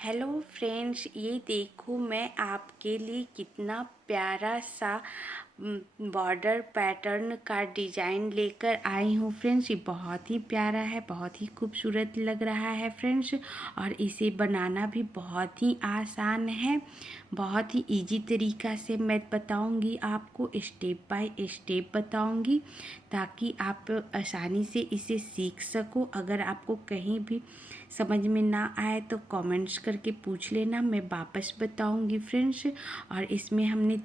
Hello friends, ये देखो मैं आपके लिए कितना प्यारा सा बॉर्डर पैटर्न का डिज़ाइन लेकर आई हूँ फ्रेंड्स। ये बहुत ही प्यारा है, बहुत ही खूबसूरत लग रहा है फ्रेंड्स। और इसे बनाना भी बहुत ही आसान है, बहुत ही इजी तरीका से मैं बताऊंगी आपको, स्टेप बाय स्टेप बताऊंगी ताकि आप आसानी से इसे सीख सको। अगर आपको कहीं भी समझ में ना आए तो कमेंट्स करके पूछ लेना, मैं वापस बताऊंगी फ्रेंड्स। और इसमें हमने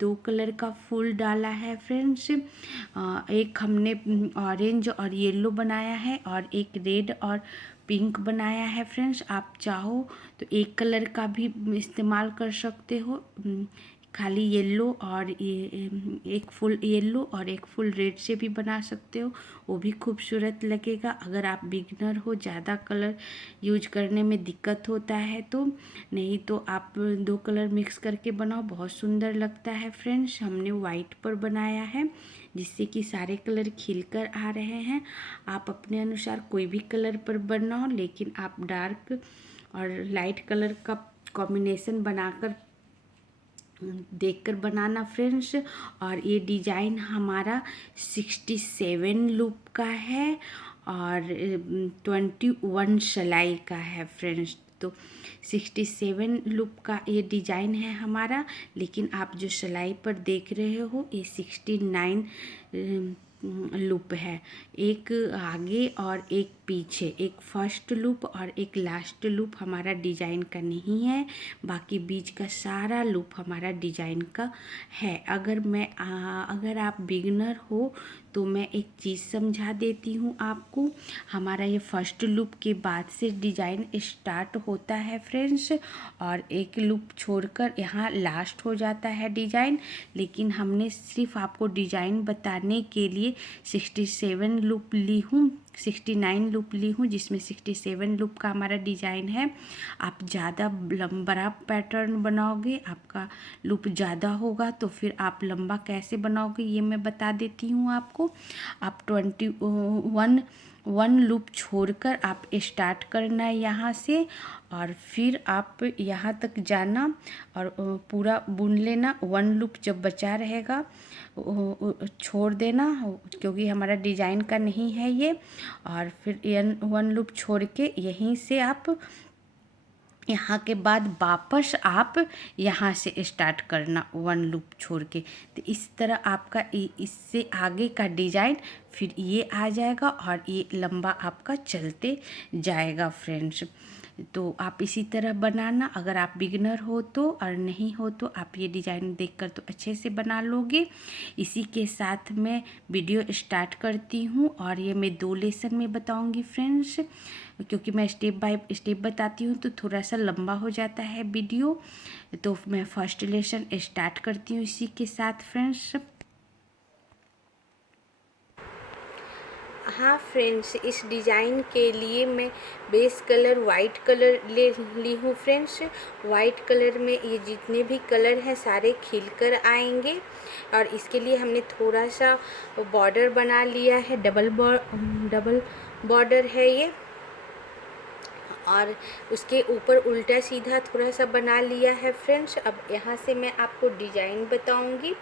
2 कलर का फूल डाला है फ्रेंड्स। एक हमने ऑरेंज और येलो बनाया है और एक रेड और पिंक बनाया है फ्रेंड्स। आप चाहो तो एक कलर का भी इस्तेमाल कर सकते हो, खाली येलो और एक फुल येलो और एक फुल रेड से भी बना सकते हो, वो भी खूबसूरत लगेगा। अगर आप बिगनर हो, ज़्यादा कलर यूज करने में दिक्कत होता है तो, नहीं तो आप 2 कलर मिक्स करके बनाओ, बहुत सुंदर लगता है फ्रेंड्स। हमने वाइट पर बनाया है जिससे कि सारे कलर खिलकर आ रहे हैं। आप अपने अनुसार कोई भी कलर पर बनाओ, लेकिन आप डार्क और लाइट कलर का कॉम्बिनेशन बनाकर देखकर बनाना फ्रेंड्स। और ये डिज़ाइन हमारा 67 लूप का है और 21 सिलाई का है फ्रेंड्स। तो 67 लूप का ये डिज़ाइन है हमारा, लेकिन आप जो सिलाई पर देख रहे हो ये 69 लूप है। एक आगे और एक पीछे, एक फर्स्ट लूप और एक लास्ट लूप हमारा डिज़ाइन का नहीं है, बाकी बीच का सारा लूप हमारा डिज़ाइन का है। अगर आप बिगनर हो तो मैं एक चीज़ समझा देती हूँ आपको। हमारा ये फर्स्ट लूप के बाद से डिज़ाइन स्टार्ट होता है फ्रेंड्स, और एक लूप छोड़कर यहाँ लास्ट हो जाता है डिज़ाइन। लेकिन हमने सिर्फ आपको डिज़ाइन बताने के लिए 67 लूप ली हूँ, 69 लूप ली हूँ, जिसमें 67 लूप का हमारा डिज़ाइन है। आप ज़्यादा बड़ा पैटर्न बनाओगे, आपका लूप ज़्यादा होगा, तो फिर आप लंबा कैसे बनाओगे ये मैं बता देती हूँ आपको। आप 21 लूप छोड़कर आप स्टार्ट करना है यहाँ से, और फिर आप यहाँ तक जाना और पूरा बुन लेना। 1 लूप जब बचा रहेगा छोड़ देना, क्योंकि हमारा डिज़ाइन का नहीं है ये। और फिर 1 लूप छोड़ के यहीं से आप यहाँ के बाद वापस आप यहाँ से स्टार्ट करना 1 लूप छोड़ के। तो इस तरह आपका इससे आगे का डिज़ाइन फिर ये आ जाएगा और ये लंबा आपका चलते जाएगा फ्रेंड्स। तो आप इसी तरह बनाना। अगर आप बिगनर हो तो, और नहीं हो तो आप ये डिज़ाइन देखकर तो अच्छे से बना लोगे। इसी के साथ मैं वीडियो स्टार्ट करती हूँ, और ये मैं 2 लेसन में बताऊँगी फ्रेंड्स, क्योंकि मैं स्टेप बाय स्टेप बताती हूँ तो थोड़ा सा लंबा हो जाता है वीडियो। तो मैं फर्स्ट लेसन स्टार्ट करती हूँ इसी के साथ फ्रेंड्स। हाँ फ्रेंड्स, इस डिज़ाइन के लिए मैं बेस कलर वाइट कलर ले ली हूँ फ्रेंड्स। वाइट कलर में ये जितने भी कलर हैं सारे खिलकर आएंगे, और इसके लिए हमने थोड़ा सा बॉर्डर बना लिया है, डबल बॉर्डर है ये, और उसके ऊपर उल्टा सीधा थोड़ा सा बना लिया है फ्रेंड्स। अब यहाँ से मैं आपको डिज़ाइन बताऊंगी।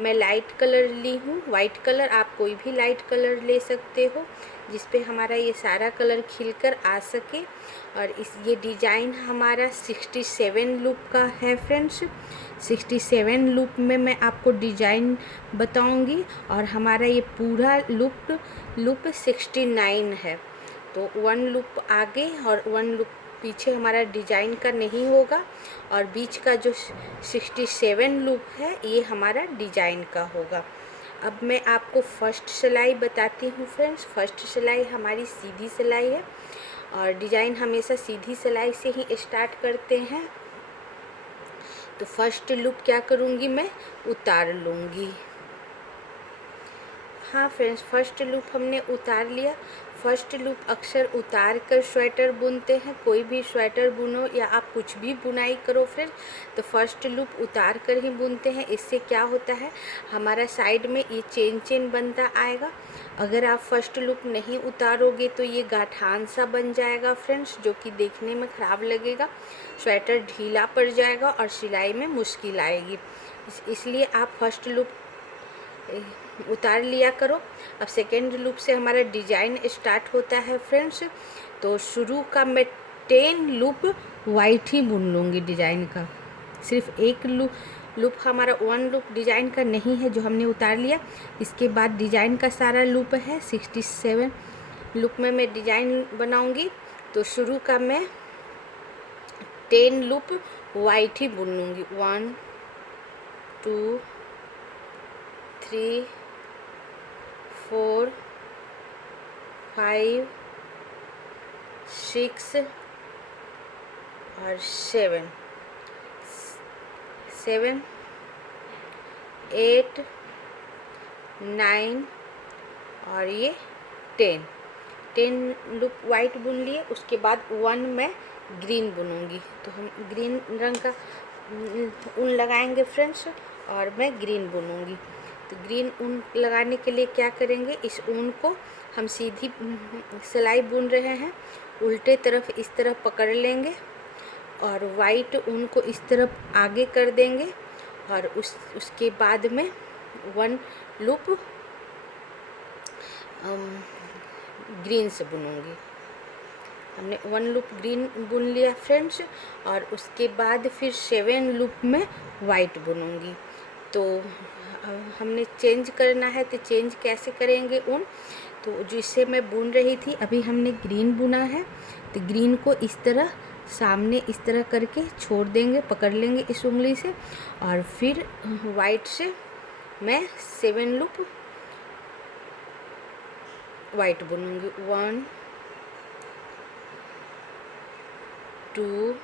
मैं लाइट कलर ली हूँ, वाइट कलर, आप कोई भी लाइट कलर ले सकते हो जिस पे हमारा ये सारा कलर खिलकर आ सके। और ये डिज़ाइन हमारा 67 लूप का है फ्रेंड्स। 67 लूप में मैं आपको डिज़ाइन बताऊंगी, और हमारा ये पूरा लूप 69 है। तो 1 लूप आगे और 1 लूप पीछे हमारा डिज़ाइन का नहीं होगा, और बीच का जो 67 लूप है ये हमारा डिज़ाइन का होगा। अब मैं आपको फर्स्ट सिलाई बताती हूँ फ्रेंड्स। फर्स्ट सिलाई हमारी सीधी सिलाई है, और डिज़ाइन हमेशा सीधी सिलाई से ही स्टार्ट करते हैं। तो फर्स्ट लूप क्या करूँगी, मैं उतार लूँगी। हाँ फ्रेंड्स, फर्स्ट लूप हमने उतार लिया। फर्स्ट लूप अक्सर उतार कर स्वेटर बुनते हैं। कोई भी स्वेटर बुनो या आप कुछ भी बुनाई करो फ्रेंड्स, तो फर्स्ट लूप उतार कर ही बुनते हैं। इससे क्या होता है, हमारा साइड में ये चेन चेन बनता आएगा। अगर आप फर्स्ट लूप नहीं उतारोगे तो ये गाठान सा बन जाएगा फ्रेंड्स, जो कि देखने में ख़राब लगेगा, स्वेटर ढीला पड़ जाएगा और सिलाई में मुश्किल आएगी। इसलिए आप फर्स्ट लूप उतार लिया करो। अब सेकेंड लूप से हमारा डिजाइन स्टार्ट होता है फ्रेंड्स। तो शुरू का मैं 10 लूप वाइट ही बुन लूँगी डिजाइन का। सिर्फ एक लूप हमारा 1 लूप डिजाइन का नहीं है जो हमने उतार लिया। इसके बाद डिजाइन का सारा लूप है 67 लूप में मैं डिजाइन बनाऊंगी। तो शुरू का मैं 10 लूप वाइट ही बुन लूँगी। 1 2 3 4 5 6 और 7 8 9 और ये 10 लूप वाइट बुन लिए। उसके बाद 1 मैं ग्रीन बुनूंगी। तो हम ग्रीन रंग का ऊन लगाएंगे फ्रेंड्स और मैं ग्रीन बुनूंगी। तो ग्रीन ऊन लगाने के लिए क्या करेंगे, इस ऊन को हम सीधी सिलाई बुन रहे हैं, उल्टे तरफ इस तरफ पकड़ लेंगे और वाइट ऊन को इस तरफ आगे कर देंगे और उसके बाद में 1 लूप ग्रीन से बुनूंगी। हमने 1 लूप ग्रीन बुन लिया फ्रेंड्स और उसके बाद फिर 7 लूप में वाइट बुनूंगी। तो हमने चेंज करना है, तो चेंज कैसे करेंगे ऊन, तो जिससे मैं बुन रही थी अभी हमने ग्रीन बुना है, तो ग्रीन को इस तरह सामने इस तरह करके छोड़ देंगे, पकड़ लेंगे इस उंगली से और फिर वाइट से मैं 7 लूप वाइट बुनूंगी। 1 2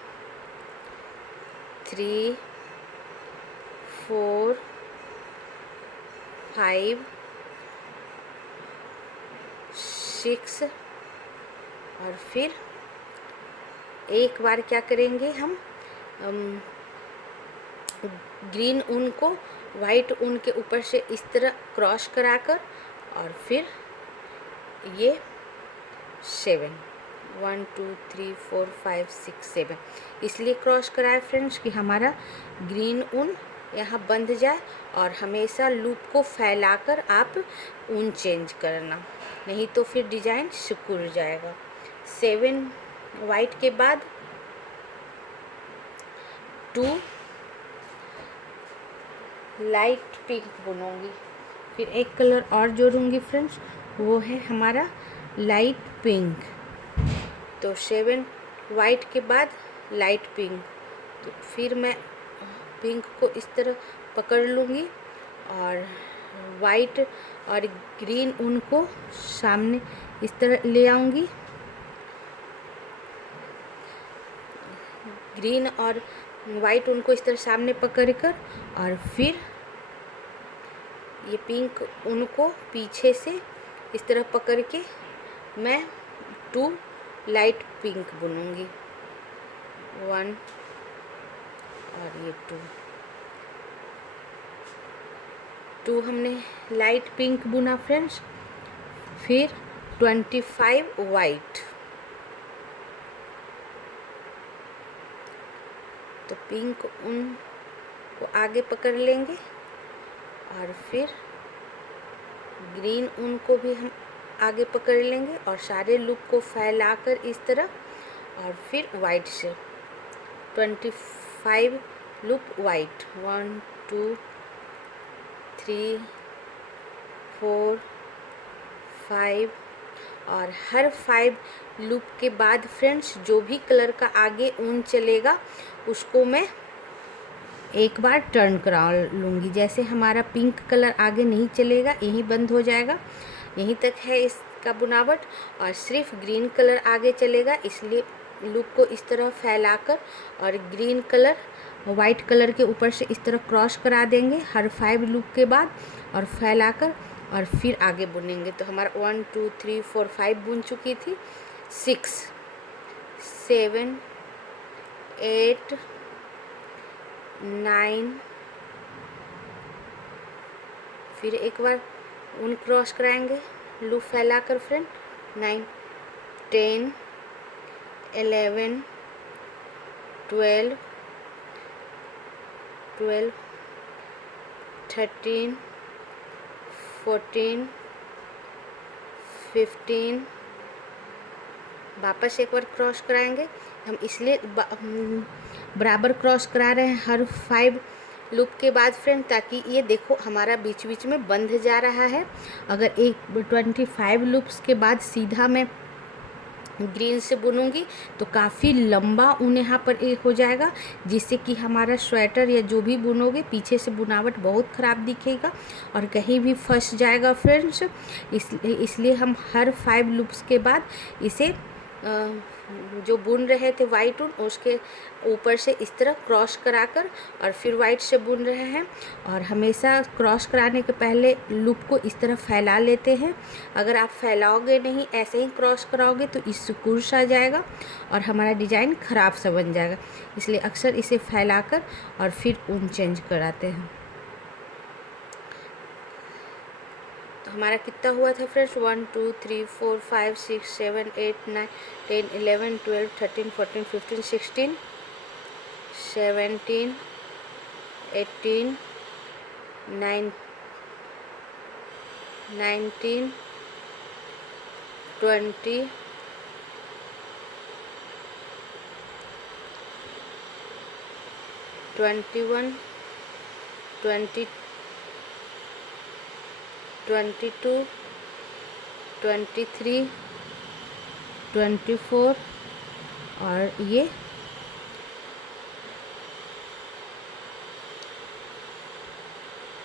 3 4 5 6 और फिर एक बार क्या करेंगे हम ग्रीन ऊन को वाइट ऊन के ऊपर से इस तरह क्रॉस कराकर और फिर ये 7 1 2 3 4 5 6 7 इसलिए क्रॉस कराए फ्रेंड्स कि हमारा ग्रीन ऊन यहाँ बंध जाए और हमेशा लूप को फैलाकर आप ऊन चेंज करना, नहीं तो फिर डिजाइन सिकुड़ जाएगा। 7 वाइट के बाद 2 लाइट पिंक बुनूंगी, फिर एक कलर और जोड़ूंगी फ्रेंड्स, वो है हमारा लाइट पिंक। तो 7 वाइट के बाद लाइट पिंक, तो फिर मैं पिंक को इस तरह पकड़ लूँगी और वाइट और ग्रीन ऊन को सामने इस तरह ले आऊँगी। ग्रीन और वाइट ऊन को इस तरह सामने पकड़कर और फिर ये पिंक ऊन को पीछे से इस तरह पकड़ के मैं 2 लाइट पिंक बुनूंगी। 1 और ये 2 हमने लाइट पिंक बुना फ्रेंड्स। फिर 25 वाइट, तो पिंक ऊन को आगे पकड़ लेंगे और फिर ग्रीन ऊन को भी हम आगे पकड़ लेंगे और सारे लूप को फैलाकर इस तरह और फिर वाइट से 25 लूप वाइट। 1 2 3 4 5 और हर 5 लूप के बाद फ्रेंड्स जो भी कलर का आगे ऊन चलेगा उसको मैं एक बार टर्न करा लूँगी। जैसे हमारा पिंक कलर आगे नहीं चलेगा, यहीं बंद हो जाएगा, यहीं तक है इसका बुनावट, और सिर्फ ग्रीन कलर आगे चलेगा। इसलिए लूप को इस तरह फैलाकर और ग्रीन कलर वाइट कलर के ऊपर से इस तरह क्रॉस करा देंगे हर 5 लूप के बाद और फैलाकर और फिर आगे बुनेंगे। तो हमारा 1 2 3 4 5 बुन चुकी थी, 6 7 8 9, फिर एक बार ऊन क्रॉस कराएंगे लूप फैलाकर फ्रेंड, 9 10 11 12 12 13 14 15, वापस एक बार क्रॉस कराएंगे। हम इसलिए बराबर क्रॉस करा रहे हैं हर 5 लूप के बाद फ्रेंड, ताकि ये देखो हमारा बीच बीच में बंध जा रहा है। अगर एक 25 लूप्स के बाद सीधा मैं ग्रीन से बुनूंगी तो काफ़ी लंबा ऊन यहाँ पर एक हो जाएगा, जिससे कि हमारा स्वेटर या जो भी बुनोगे पीछे से बुनावट बहुत ख़राब दिखेगा और कहीं भी फंस जाएगा फ्रेंड्स। इसलिए हम हर 5 लूप्स के बाद इसे जो बुन रहे थे वाइट ऊन उसके ऊपर से इस तरह क्रॉस कराकर और फिर वाइट से बुन रहे हैं। और हमेशा क्रॉस कराने के पहले लूप को इस तरह फैला लेते हैं। अगर आप फैलाओगे नहीं, ऐसे ही क्रॉस कराओगे तो इससे कुर्स आ जाएगा और हमारा डिज़ाइन ख़राब सा बन जाएगा। इसलिए अक्सर इसे फैलाकर और फिर ऊन चेंज कराते हैं। तो हमारा कितना हुआ था फ्रेंड्स, 1 2 3 4 5 6 7 8 9 10 11 12 13 14 15 16 17 18 19 20 21 22 23 24 और ये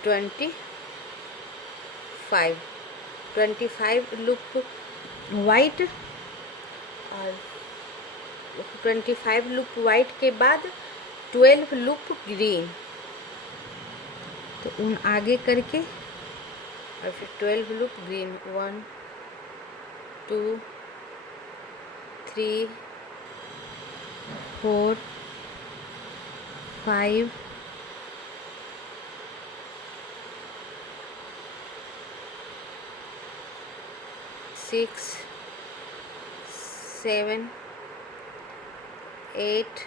25 लूप वाइट और 25 लूप वाइट के बाद 12 लूप ग्रीन। तो ऊन आगे करके और फिर 12 लूप ग्रीन, 1 2 3 4 5 6 7 8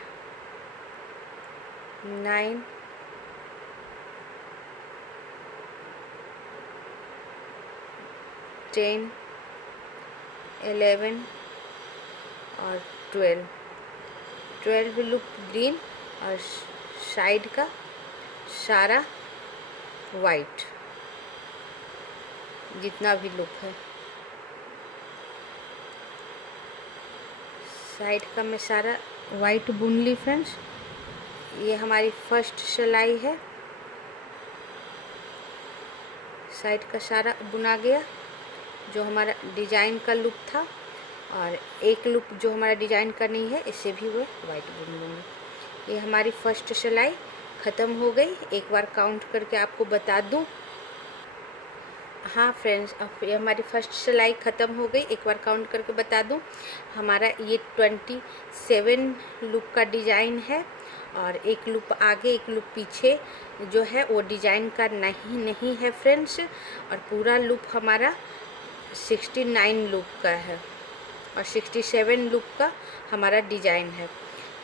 9 10 11 और 12 लूप ग्रीन और साइड का सारा वाइट, जितना भी लूप है साइड का मैं सारा वाइट बुन ली फ्रेंड्स। ये हमारी फर्स्ट सिलाई है, साइड का सारा बुना गया जो हमारा डिजाइन का लूप था। और एक लूप जो हमारा डिजाइन का नहीं है इसे भी वो वाइट बुन लूँगी। ये हमारी फर्स्ट सिलाई ख़त्म हो गई। एक बार काउंट करके आपको बता दूं। हाँ फ्रेंड्स, अब ये हमारी फर्स्ट सिलाई ख़त्म हो गई। एक बार काउंट करके बता दूं, हमारा ये 27 लूप का डिज़ाइन है और एक लूप आगे एक लूप पीछे जो है वो डिज़ाइन का नहीं है फ्रेंड्स। और पूरा लूप हमारा 69 लूप का है और 67 लूप का हमारा डिज़ाइन है।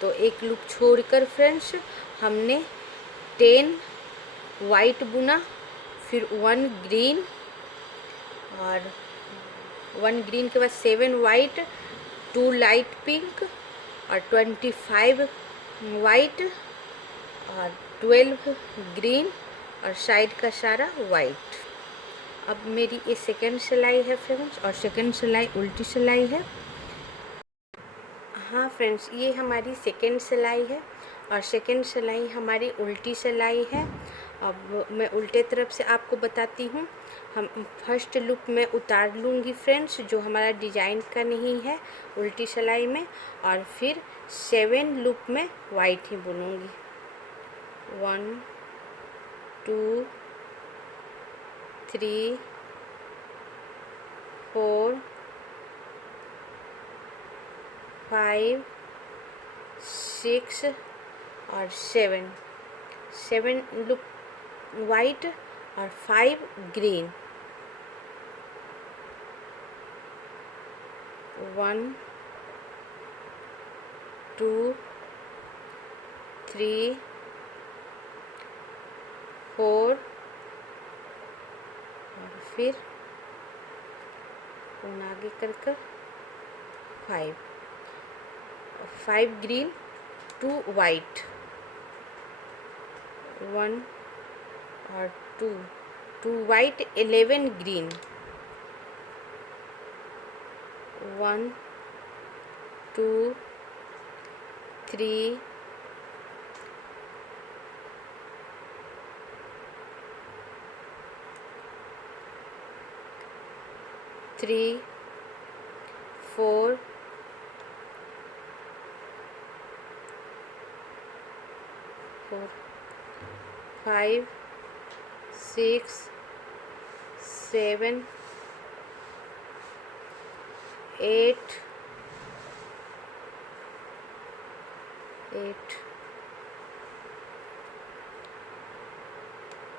तो एक लूप छोड़कर फ्रेंड्स हमने 10 वाइट बुना, फिर 1 ग्रीन और 1 ग्रीन के बाद 7 वाइट, 2 लाइट पिंक और 25 वाइट और 12 ग्रीन और साइड का सारा वाइट। अब मेरी ये सेकेंड सिलाई है फ्रेंड्स और सेकेंड सिलाई उल्टी सिलाई है। हाँ फ्रेंड्स, ये हमारी सेकेंड सिलाई है और सेकेंड सिलाई हमारी उल्टी सिलाई है। अब मैं उल्टे तरफ से आपको बताती हूँ। हम फर्स्ट लूप में उतार लूँगी फ्रेंड्स जो हमारा डिज़ाइन का नहीं है उल्टी सिलाई में, और फिर 7 लूप में वाइट ही बुनूँगी। 1 2 3 4 5 6 और 7 लुक वाइट और 5 ग्रीन। 1 2 3 4 और फिर उन आगे कर 5 ग्रीन 2 वाइट। 1 और 2 वाइट 11 ग्रीन। 1 2 3 4 5 6 7 8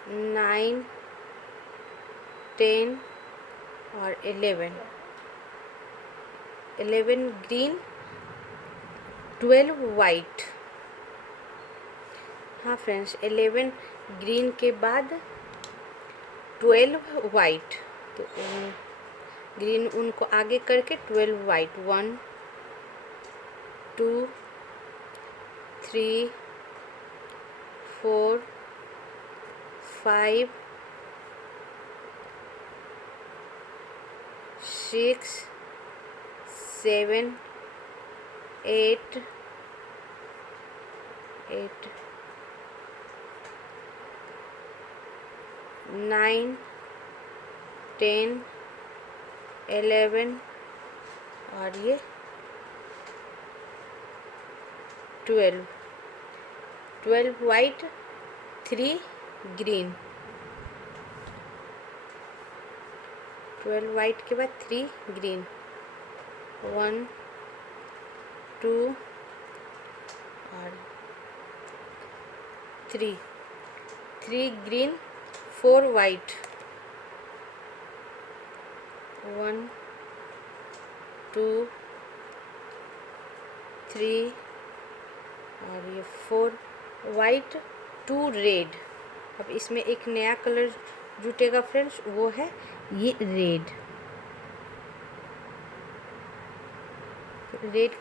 9 10 और 11 ग्रीन 12 वाइट। हाँ फ्रेंड्स, 11 ग्रीन के बाद 12 वाइट, तो ग्रीन उनको आगे करके 12 वाइट। 1 2 3 4 5 6 7 8 9 10 11 और ये 12 वाइट 3 ग्रीन। 12 वाइट के बाद 3 ग्रीन। 1 2 और 3 ग्रीन 4 वाइट। 1 2 3 और ये 4 वाइट 2 रेड। अब इसमें एक नया कलर जुटेगा फ्रेंड्स, वो है ये रेड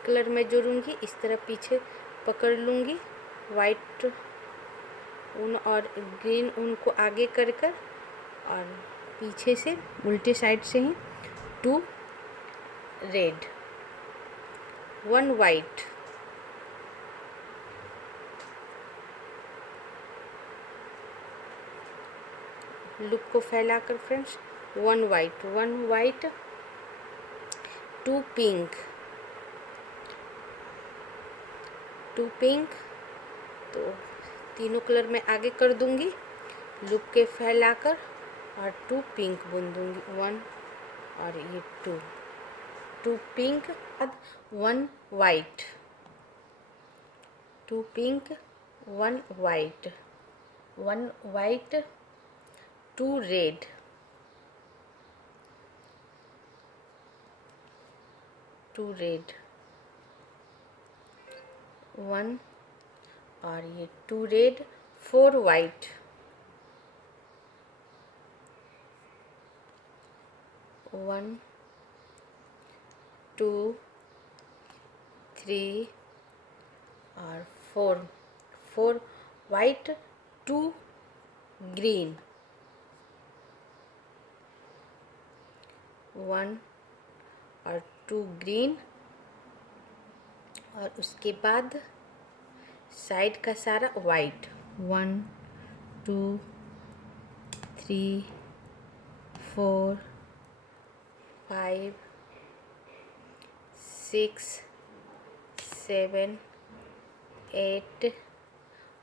कलर में जोड़ूंगी। इस तरह पीछे पकड़ लूँगी, वाइट ऊन और ग्रीन ऊन को आगे कर और पीछे से उल्टे साइड से ही 2 रेड 1 वाइट। लूप को फैलाकर फ्रेंड्स 1 वाइट 2 पिंक तो तीनों कलर में आगे कर दूंगी, लूप के फैलाकर और 2 पिंक बुन दूंगी। 1 और ये 2 pink 1 white. 2 pink 1 white 1 white 2 red 1 और ये 2 रेड 4 वाइट। 1 2 3 और 4 वाइट 2 ग्रीन। 1 और 2 ग्रीन और उसके बाद साइड का सारा वाइट। 1 2 3 4 5 6 7 8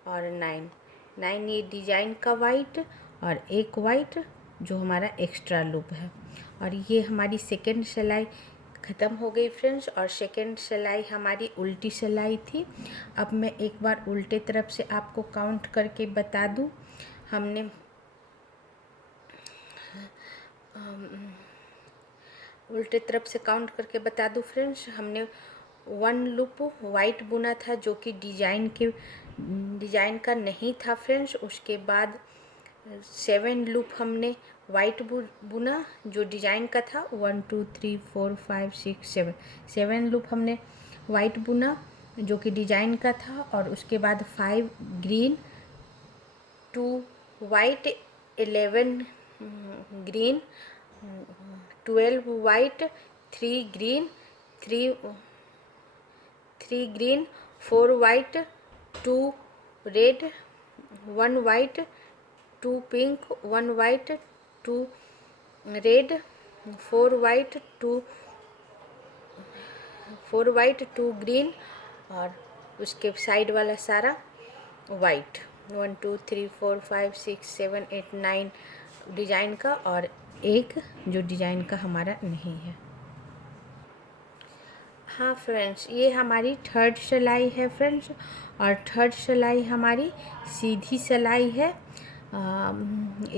और 9 ये डिजाइन का वाइट और एक वाइट जो हमारा एक्स्ट्रा लूप है। और ये हमारी सेकंड सिलाई ख़त्म हो गई फ्रेंड्स। और सेकंड सिलाई हमारी उल्टी सिलाई थी। अब मैं एक बार उल्टे तरफ से आपको काउंट करके बता दूं। हमने उल्टे तरफ से काउंट करके बता दूं फ्रेंड्स, हमने 1 लूप वाइट बुना था जो कि डिजाइन का नहीं था फ्रेंड्स। उसके बाद 7 लूप हमने वाइट बुना जो डिजाइन का था। 1 2 3 4 5 6 7 7 लूप हमने वाइट बुना जो कि डिजाइन का था। और उसके बाद 5 green, 2 white, 11 green, 12 white, 3 green, 3 green, 4 white, 2 red, 1 white, 2 pink, 1 white, 2 red, 4 white, 2 green और उसके साइड वाला सारा वाइट। 1 2 3 4 5 6 7 8 9 डिजाइन का और एक जो डिजाइन का हमारा नहीं है। हाँ फ्रेंड्स, ये हमारी थर्ड सिलाई है फ्रेंड्स। और थर्ड सिलाई हमारी सीधी सिलाई है।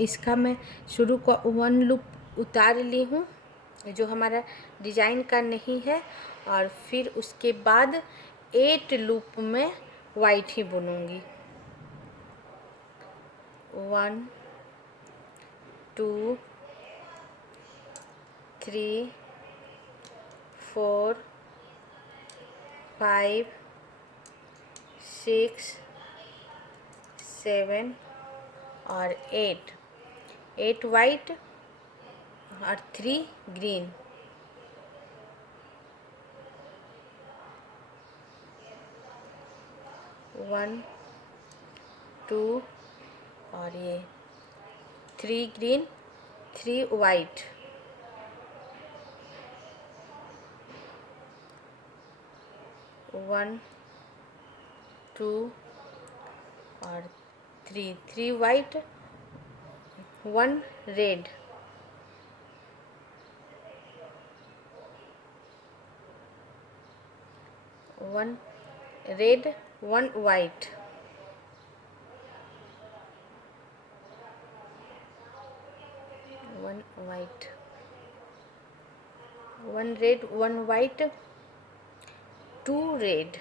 इसका मैं शुरू को 1 लूप उतार ली हूँ जो हमारा डिजाइन का नहीं है। और फिर उसके बाद 8 लूप में वाइट ही बुनूंगी। 1 2 3 4 5 6 7 और 8 वाइट और 3 ग्रीन। 1 2 और ये 3 ग्रीन, 3 वाइट, 1 2 और 3 white, 1 red, 1 red, 1 white, 1 white, 1 red, 1 white, 2 red,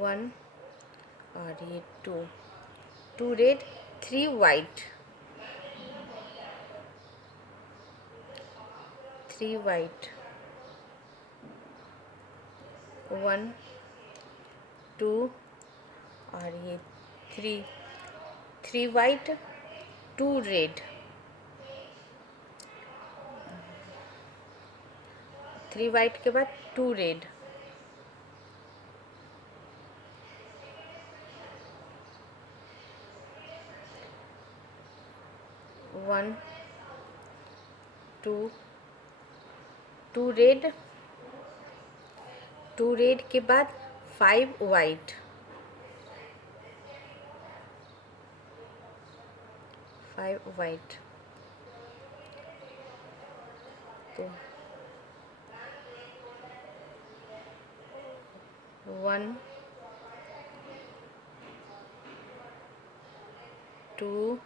1 और ये 2 रेड, 3 वाइट, 3 वाइट, 1 2 और ये 3 वाइट, 2 रेड, 3 वाइट के बाद 2 रेड, 1 2 रेड, 2 रेड के बाद 5 वाइट, 5 वाइट, तो 1 2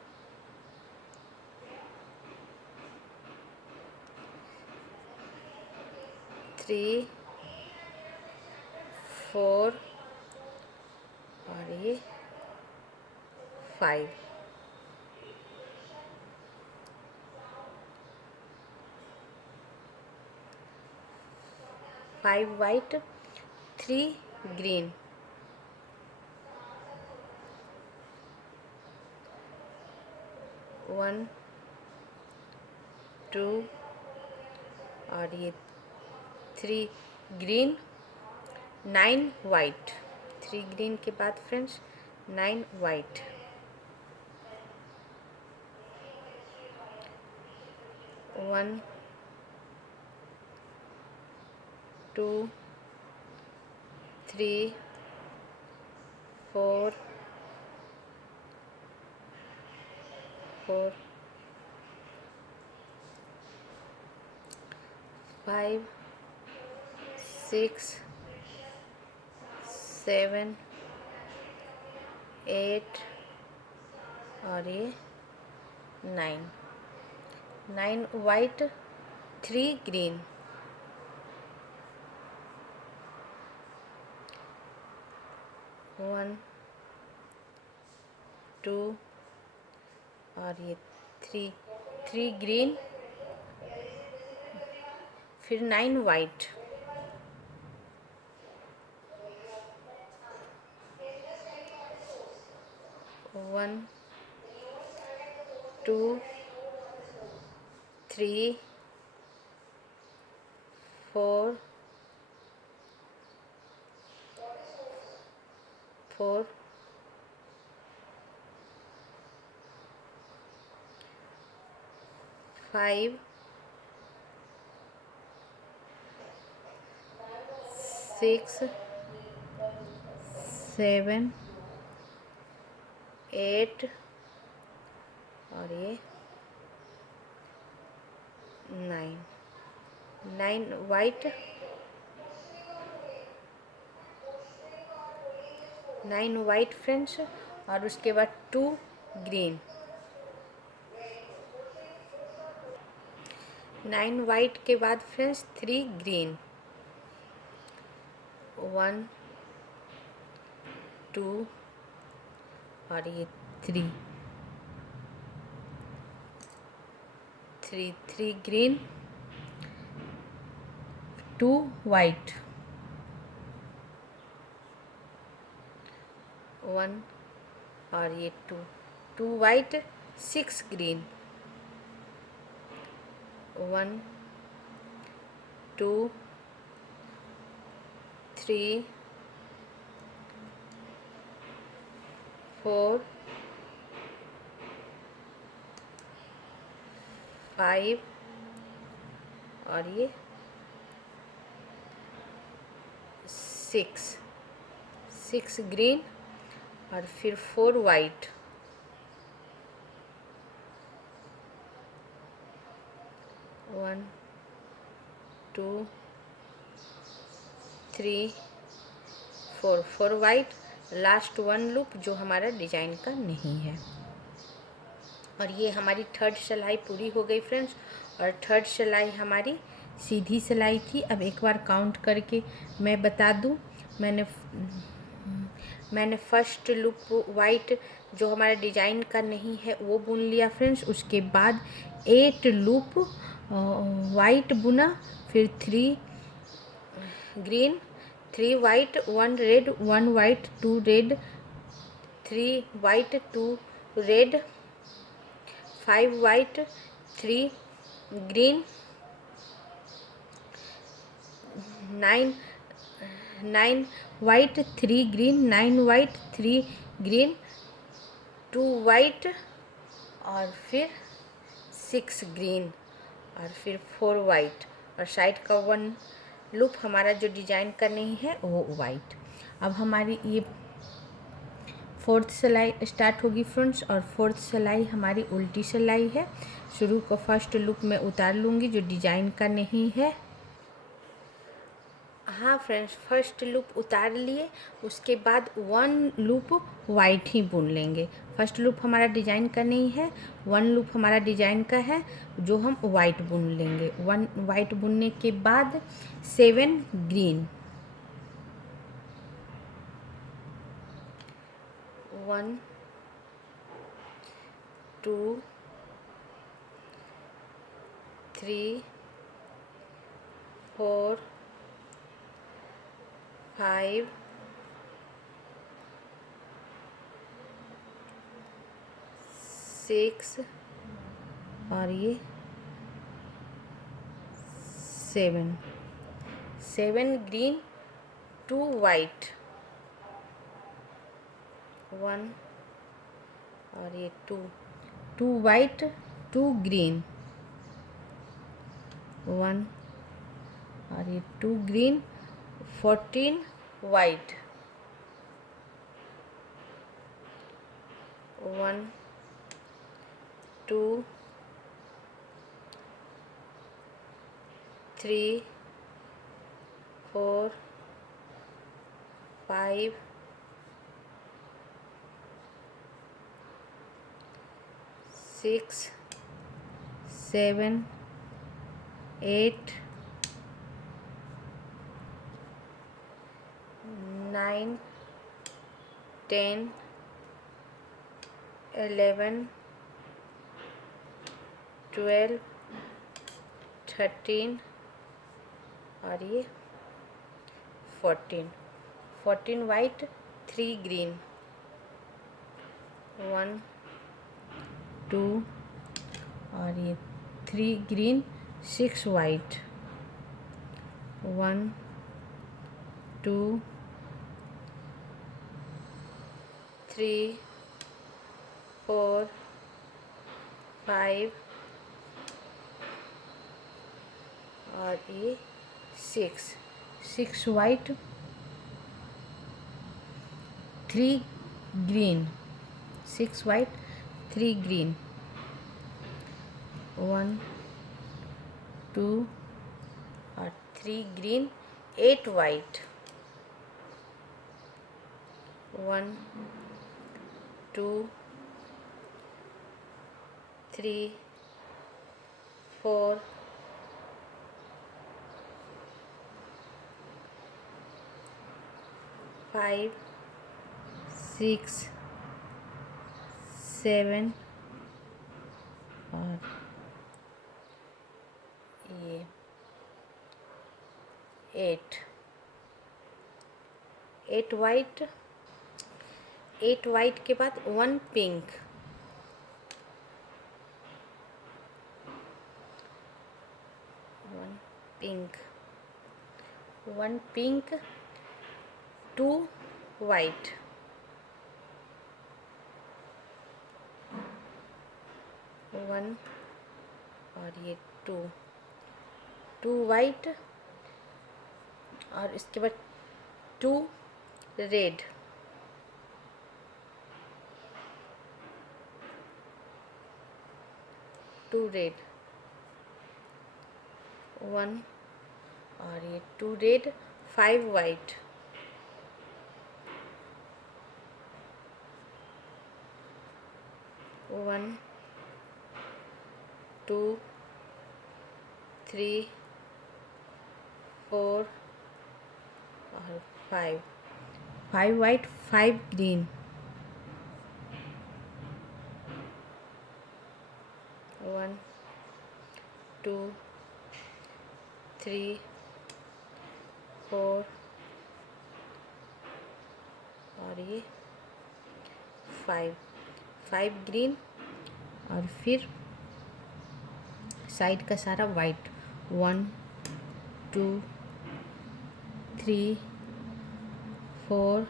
3 4 और ये 5। 5 वाइट, 3 ग्रीन, 1 2 और ये 3 ग्रीन, 9 वाइट, 3 ग्रीन के बाद फ्रेंड्स 9 वाइट, 1 2 3 4 4 5 6 7 8 और ये 9 9 वाइट 3 ग्रीन। 1 2 और ये 3 ग्रीन, फिर 9 वाइट। 1 2 3 4 4 5 6 7 8 और ये 9 9 वाइट 9 वाइट फ्रेंड्स, और उसके बाद 2 ग्रीन। 9 वाइट के बाद फ्रेंड्स 3 ग्रीन। 1 2 और ये 3 3 ग्रीन 2 वाइट। 1 और ये 2 वाइट 6 ग्रीन। 1 2 3 4 5 और ये 6 ग्रीन और फिर 4 वाइट। 1 2 3 4 वाइट। लास्ट 1 लूप जो हमारा डिजाइन का नहीं है। और ये हमारी थर्ड सिलाई पूरी हो गई फ्रेंड्स। और थर्ड सिलाई हमारी सीधी सिलाई थी। अब एक बार काउंट करके मैं बता दूं। मैंने फर्स्ट लूप वाइट जो हमारा डिजाइन का नहीं है वो बुन लिया फ्रेंड्स। उसके बाद 8 लूप वाइट बुना, फिर 3 green 3 white 1 red 1 white 2 red 3 white 2 red 5 white 3 green 9 white 3 green 9 white 3 green 2 white और फिर 6 ग्रीन और फिर 4 वाइट। और साइड का 1 लूप हमारा जो डिजाइन का नहीं है वो वाइट। अब हमारी ये फोर्थ सिलाई स्टार्ट होगी फ्रेंड्स। और फोर्थ सिलाई हमारी उल्टी सिलाई है। शुरू का फर्स्ट लूप मैं उतार लूँगी जो डिजाइन का नहीं है। हाँ फ्रेंड्स, फर्स्ट लूप उतार लिए, उसके बाद 1 लूप वाइट ही बुन लेंगे। फर्स्ट लूप हमारा डिजाइन का नहीं है, 1 लूप हमारा डिजाइन का है जो हम वाइट बुन लेंगे। 1 वाइट बुनने के बाद 7 ग्रीन। 1 2 3 4 5 6 और ये 7 ग्रीन 2 वाइट 1 और ये 2 वाइट 2 ग्रीन 1 और ये 2 ग्रीन 14 वाइट 1 2 3 4 5 6 7 8 9 10 11 12 13 और ये 14 वाइट 3 ग्रीन 1 2 और ये 3 ग्रीन 6 वाइट 1 2 3 4 5 और ये 6 वाइट 3 ग्रीन 6 वाइट 3 ग्रीन 1 2 और 3 ग्रीन 8 वाइट 1 2 3 4 5 6 7 और ये 8 वाइट के बाद 1 पिंक 1 पिंक 2 वाइट 1 और ये 2 वाइट और इसके बाद 2 रेड 1 और ये 2 रेड 5 वाइट 1 2 3 4 और 5 वाइट 5 ग्रीन 1 2 3 4 और ये 5 ग्रीन और फिर साइड का सारा वाइट 1 2 3 4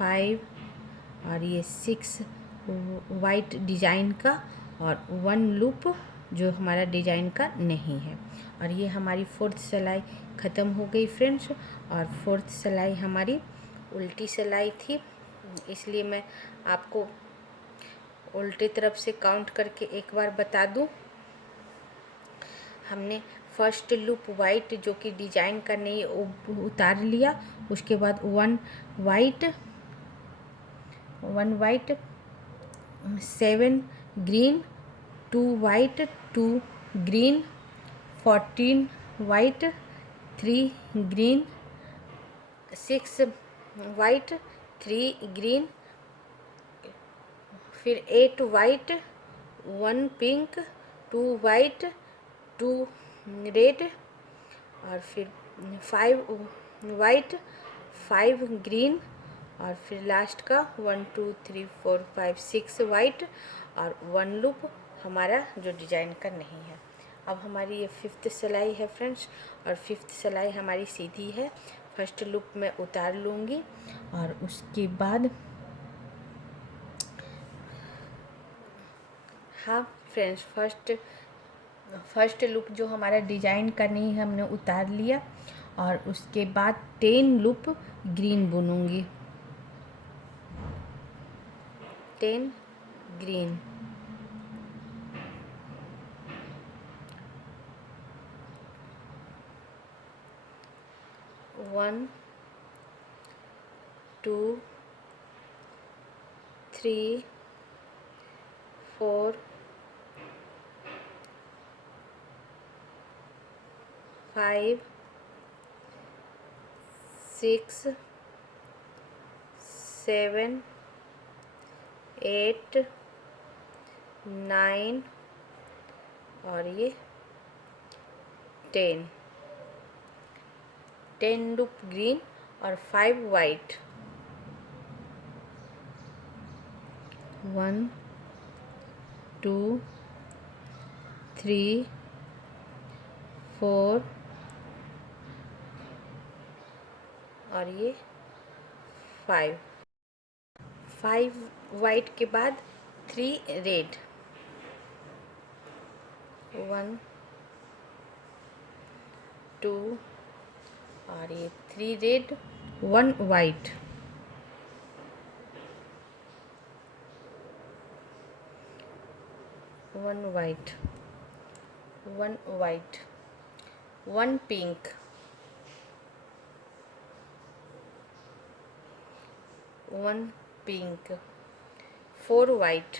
5 और ये 6 वाइट डिजाइन का और 1 लूप जो हमारा डिजाइन का नहीं है। और ये हमारी 4th सिलाई ख़त्म हो गई फ्रेंड्स। और 4th सिलाई हमारी उल्टी सिलाई थी, इसलिए मैं आपको उल्टी तरफ से काउंट करके एक बार बता दूं। हमने फर्स्ट लूप वाइट जो कि डिजाइन का नहीं उतार लिया, उसके बाद 1 white 7 green 2 white 2 green 14 white 3 green 6 white 3 green फिर 8 वाइट 1 पिंक 2 वाइट 2 रेड और फिर 5 वाइट 5 ग्रीन और फिर लास्ट का 1 2 3 4 5 6 वाइट और 1 लूप हमारा जो डिजाइन का नहीं है। अब हमारी ये 5th सिलाई है फ्रेंड्स, और 5th सिलाई हमारी सीधी है। फर्स्ट लूप में उतार लूँगी और उसके बाद हाँ फ्रेंड्स, फर्स्ट लूप जो हमारा डिजाइन का नहीं है हमने उतार लिया और उसके बाद 10 लूप ग्रीन बुनूंगी, 10 ग्रीन 1 2 3 4 5 6 7 8 9 और ये 10 लूप ग्रीन और 5 वाइट। 1 2 3 4 और ये 5 वाइट के बाद 3 रेड। 1 2 और ये 3 red 1 white. 1 white 1 white 1 pink 1 pink 4 white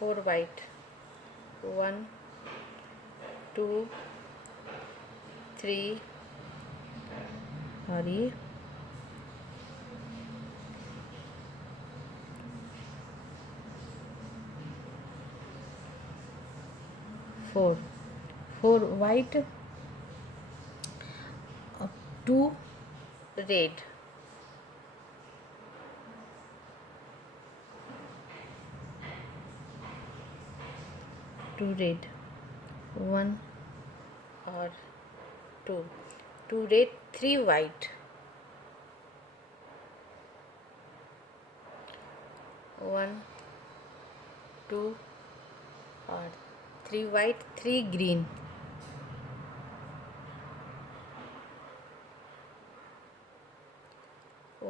4 white 1 2 3 और ये 4 वाइट 2 रेड। 2 रेड 1 और 2 रेड 3 वाइट 1 2 और 3 वाइट 3 ग्रीन।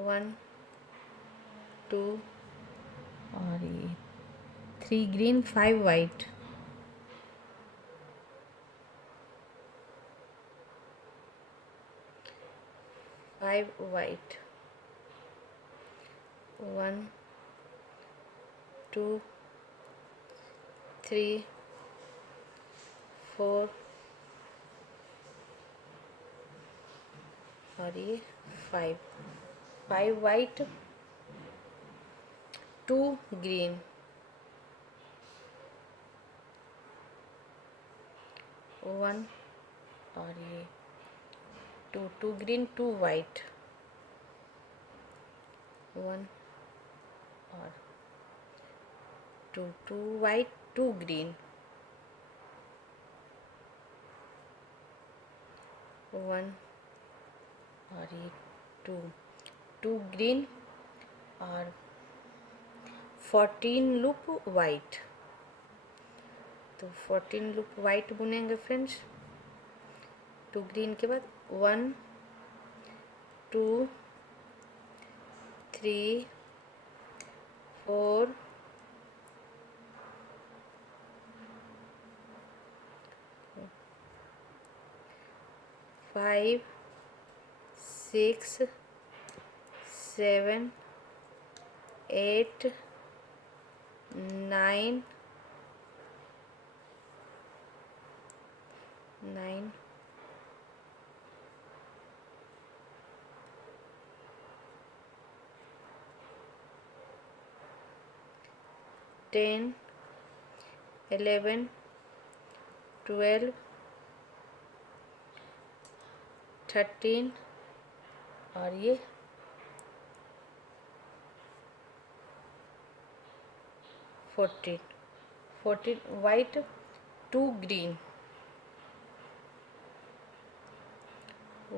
1 2 और ये 3 ग्रीन 5 वाइट। 5 वाइट 1 2 3 4 और ये 5 वाइट 2 ग्रीन। 1 और ये 2 ग्रीन 2 वाइट। 1 और 2 वाइट 2 ग्रीन। 1 और ये 2 ग्रीन और 14 लूप वाइट। तो 14 लूप वाइट बुनेंगे फ्रेंड्स। 2 ग्रीन के बाद 1 2 3 4 5 6 7 8 9 10 11 12 13 और ये 14 वाइट 2 ग्रीन।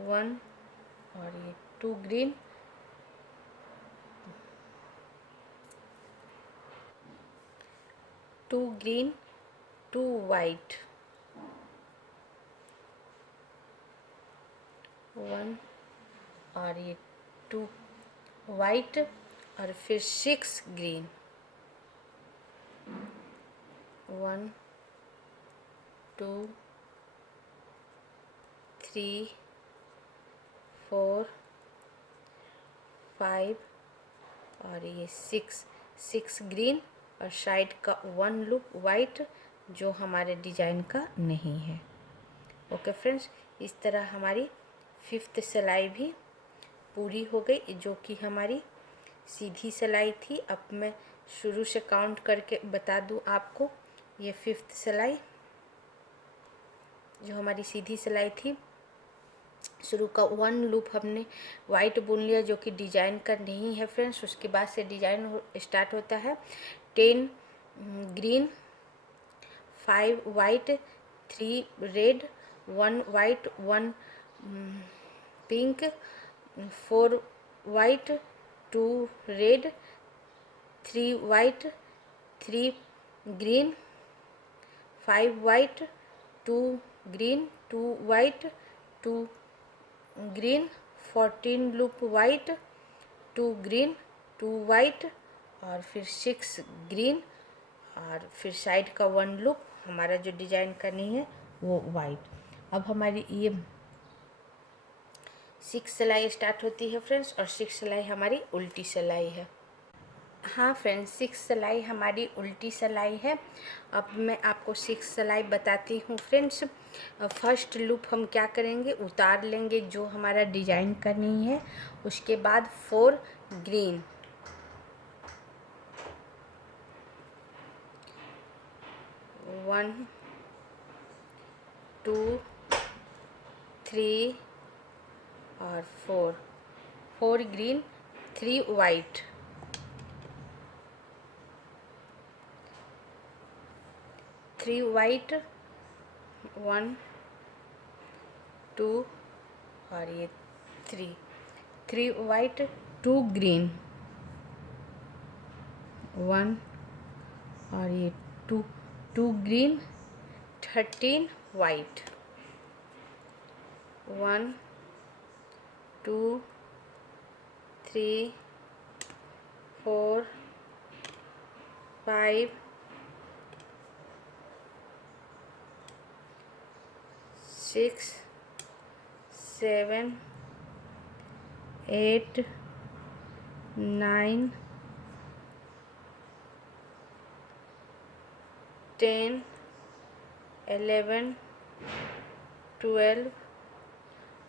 1 और ये 2 ग्रीन 2 ग्रीन 2 वाइट। 1 और ये 2 वाइट और फिर 6 ग्रीन। 1 2 3 4 5 और ये 6 ग्रीन और साइड का 1 लूप वाइट जो हमारे डिजाइन का नहीं है। ओके फ्रेंड्स, इस तरह हमारी 5th सिलाई भी पूरी हो गई, जो कि हमारी सीधी सिलाई थी। अब मैं शुरू से काउंट करके बता दूं आपको। ये 5th सिलाई जो हमारी सीधी सिलाई थी, शुरू का 1 लूप हमने वाइट बुन लिया जो कि डिजाइन का नहीं है फ्रेंड्स। उसके बाद से डिजाइन स्टार्ट होता है। 10 green, 5 white, 3 red, 1 white, 1 pink, 4 white, 2 red, 3 white, 3 green, 5 white, 2 green, 2 white, 2 green, 14 loop white, 2 green, 2 white और फिर 6 ग्रीन और फिर साइड का 1 लूप हमारा जो डिजाइन का नहीं है वो वाइट। अब हमारी ये 6 सिलाई स्टार्ट होती है फ्रेंड्स, और 6 सिलाई हमारी उल्टी सिलाई है। हाँ फ्रेंड्स, 6 सिलाई हमारी उल्टी सिलाई है। अब मैं आपको 6 सिलाई बताती हूँ फ्रेंड्स। फर्स्ट लूप हम क्या करेंगे, उतार लेंगे जो हमारा डिजाइन का नहीं है। उसके बाद 4 ग्रीन, 1 2 3 और 4 ग्रीन, 3 वाइट, 3 वाइट, 1 2 और ये 3 वाइट, 2 ग्रीन, 1 और ये 2 ग्रीन, 13 वाइट, 1 2 3 4 5 6 7 8 9 10 11 12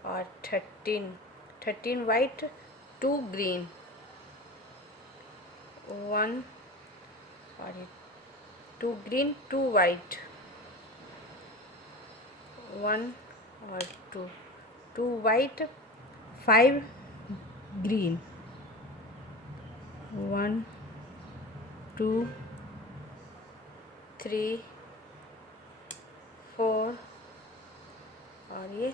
और 13 वाइट, 2 ग्रीन, 1 और 2 ग्रीन, 2 वाइट, 1 और 2 वाइट, 5 ग्रीन, 1 2 3 4 और ये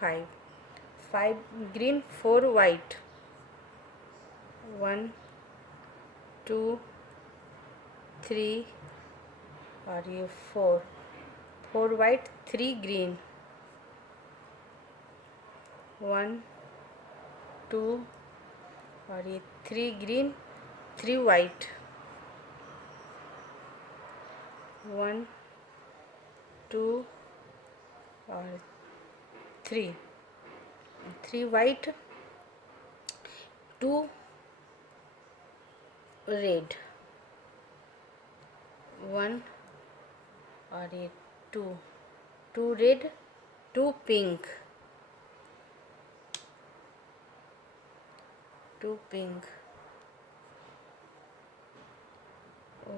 5 ग्रीन, 4 वाइट, 1 2 3 और ये 4 वाइट, 3 ग्रीन, 1 2 और ये 3 ग्रीन, 3 वाइट, 1 2 और 3 वाइट, 2 रेड, 1 और ये 2 रेड, 2 पिंक,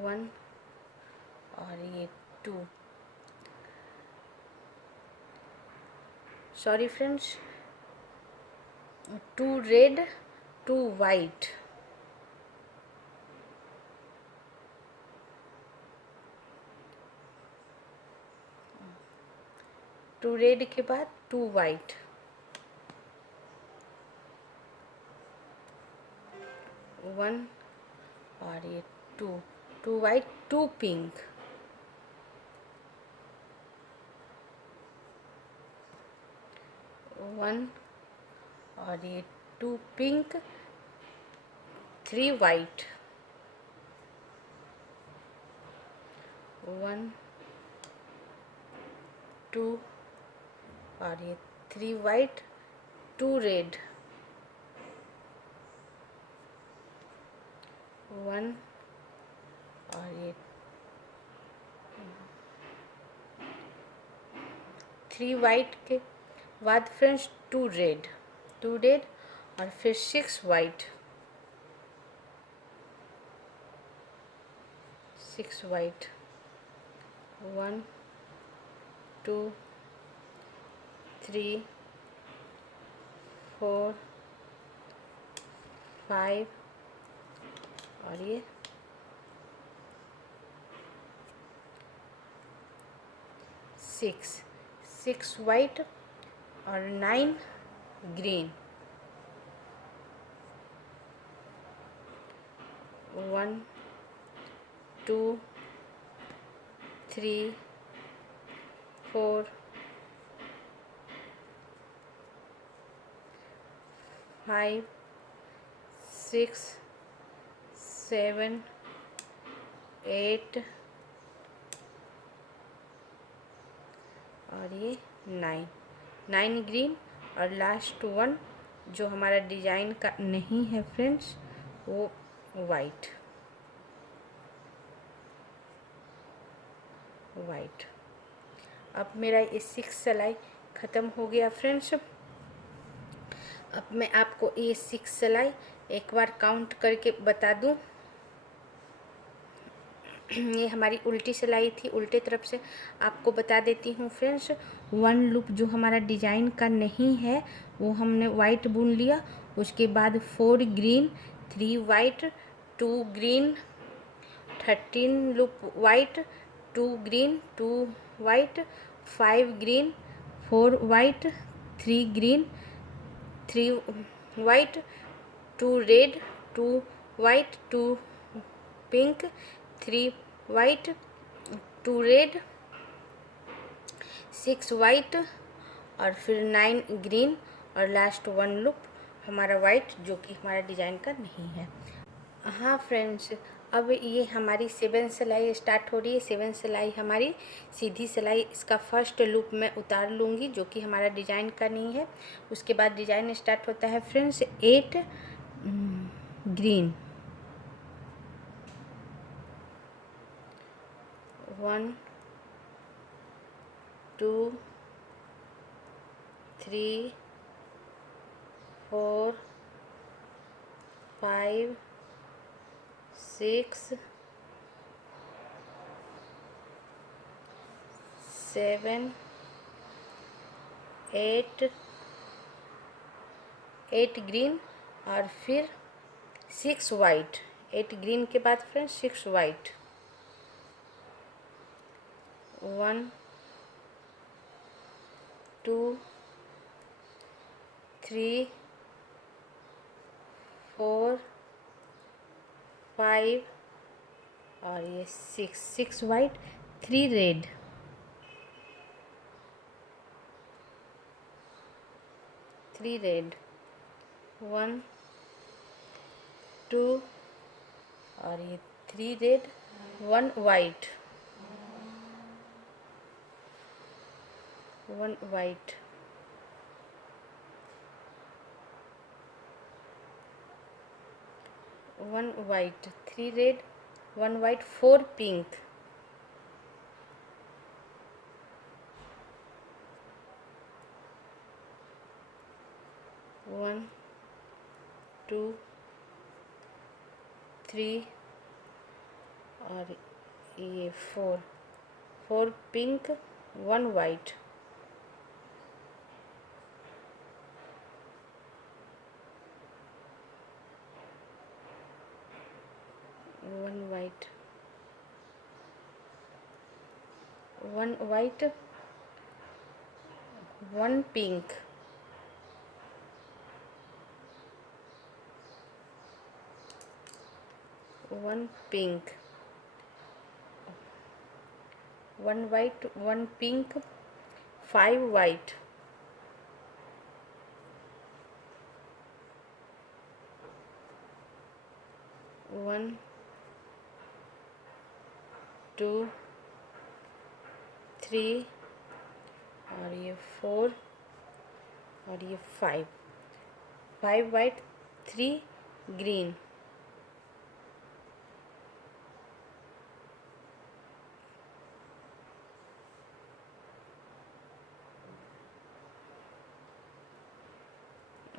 1 और ये 2, sorry friends, 2 red, 2 white, 2 red के बाद 2 वाइट, 1 और ये 2 वाइट, 2 पिंक, 1 और ये 2 पिंक, 3 वाइट, 1 2 और ये 3 वाइट 2 रेड, 1 और ये 3 वाइट के बाद फ्रेंड्स 2 रेड, 2 रेड और फिर 6 वाइट, 6 वाइट, 1 2 3 4 5 और ये 6 वाइट और 9 ग्रीन, 1 2 3 4 5 6 7 8 और ये 9 ग्रीन और लास्ट वन जो हमारा डिजाइन का नहीं है फ्रेंड्स वो वाइट। अब मेरा ये 6 सिलाई ख़त्म हो गया फ्रेंड्स। अब मैं आपको ये 6 सिलाई एक बार काउंट करके बता दूं। ये हमारी उल्टी सिलाई थी, उल्टे तरफ से आपको बता देती हूँ फ्रेंड्स। 1 लूप जो हमारा डिजाइन का नहीं है वो हमने वाइट बुन लिया, उसके बाद 4 green 3 white 2 green 13 loop white 2 green 2 white 5 green 4 white 3 green 3 white 2 red 2 white 2 pink 3 white 2 red 6 white और फिर 9 ग्रीन और लास्ट 1 लूप हमारा वाइट जो कि हमारा डिजाइन का नहीं है। हाँ फ्रेंड्स, अब ये हमारी 7 सिलाई स्टार्ट हो रही है। 7 सिलाई हमारी सीधी सिलाई, इसका फर्स्ट लूप मैं उतार लूँगी जो कि हमारा डिजाइन का नहीं है। उसके बाद डिजाइन स्टार्ट होता है फ्रेंड्स 8 ग्रीन, 1 2 3 4 5 6 7 8 ग्रीन और फिर 6 वाइट। 8 ग्रीन के बाद फ्रेंड्स 6 वाइट, 1 2 3 4 5 और ये 6 वाइट 3 रेड, 3 रेड 1 2 और ये 3 red 1 white, 1 white 1 white 3 red 1 white 4 pink, 1 2 3 और ये 4 pink 1 white, 1 white 1 white 1 pink, 1 pink 1 white 1 pink 5 white, 1 2 3 और ये 4 और ये 5, 5 वाइट 3 ग्रीन,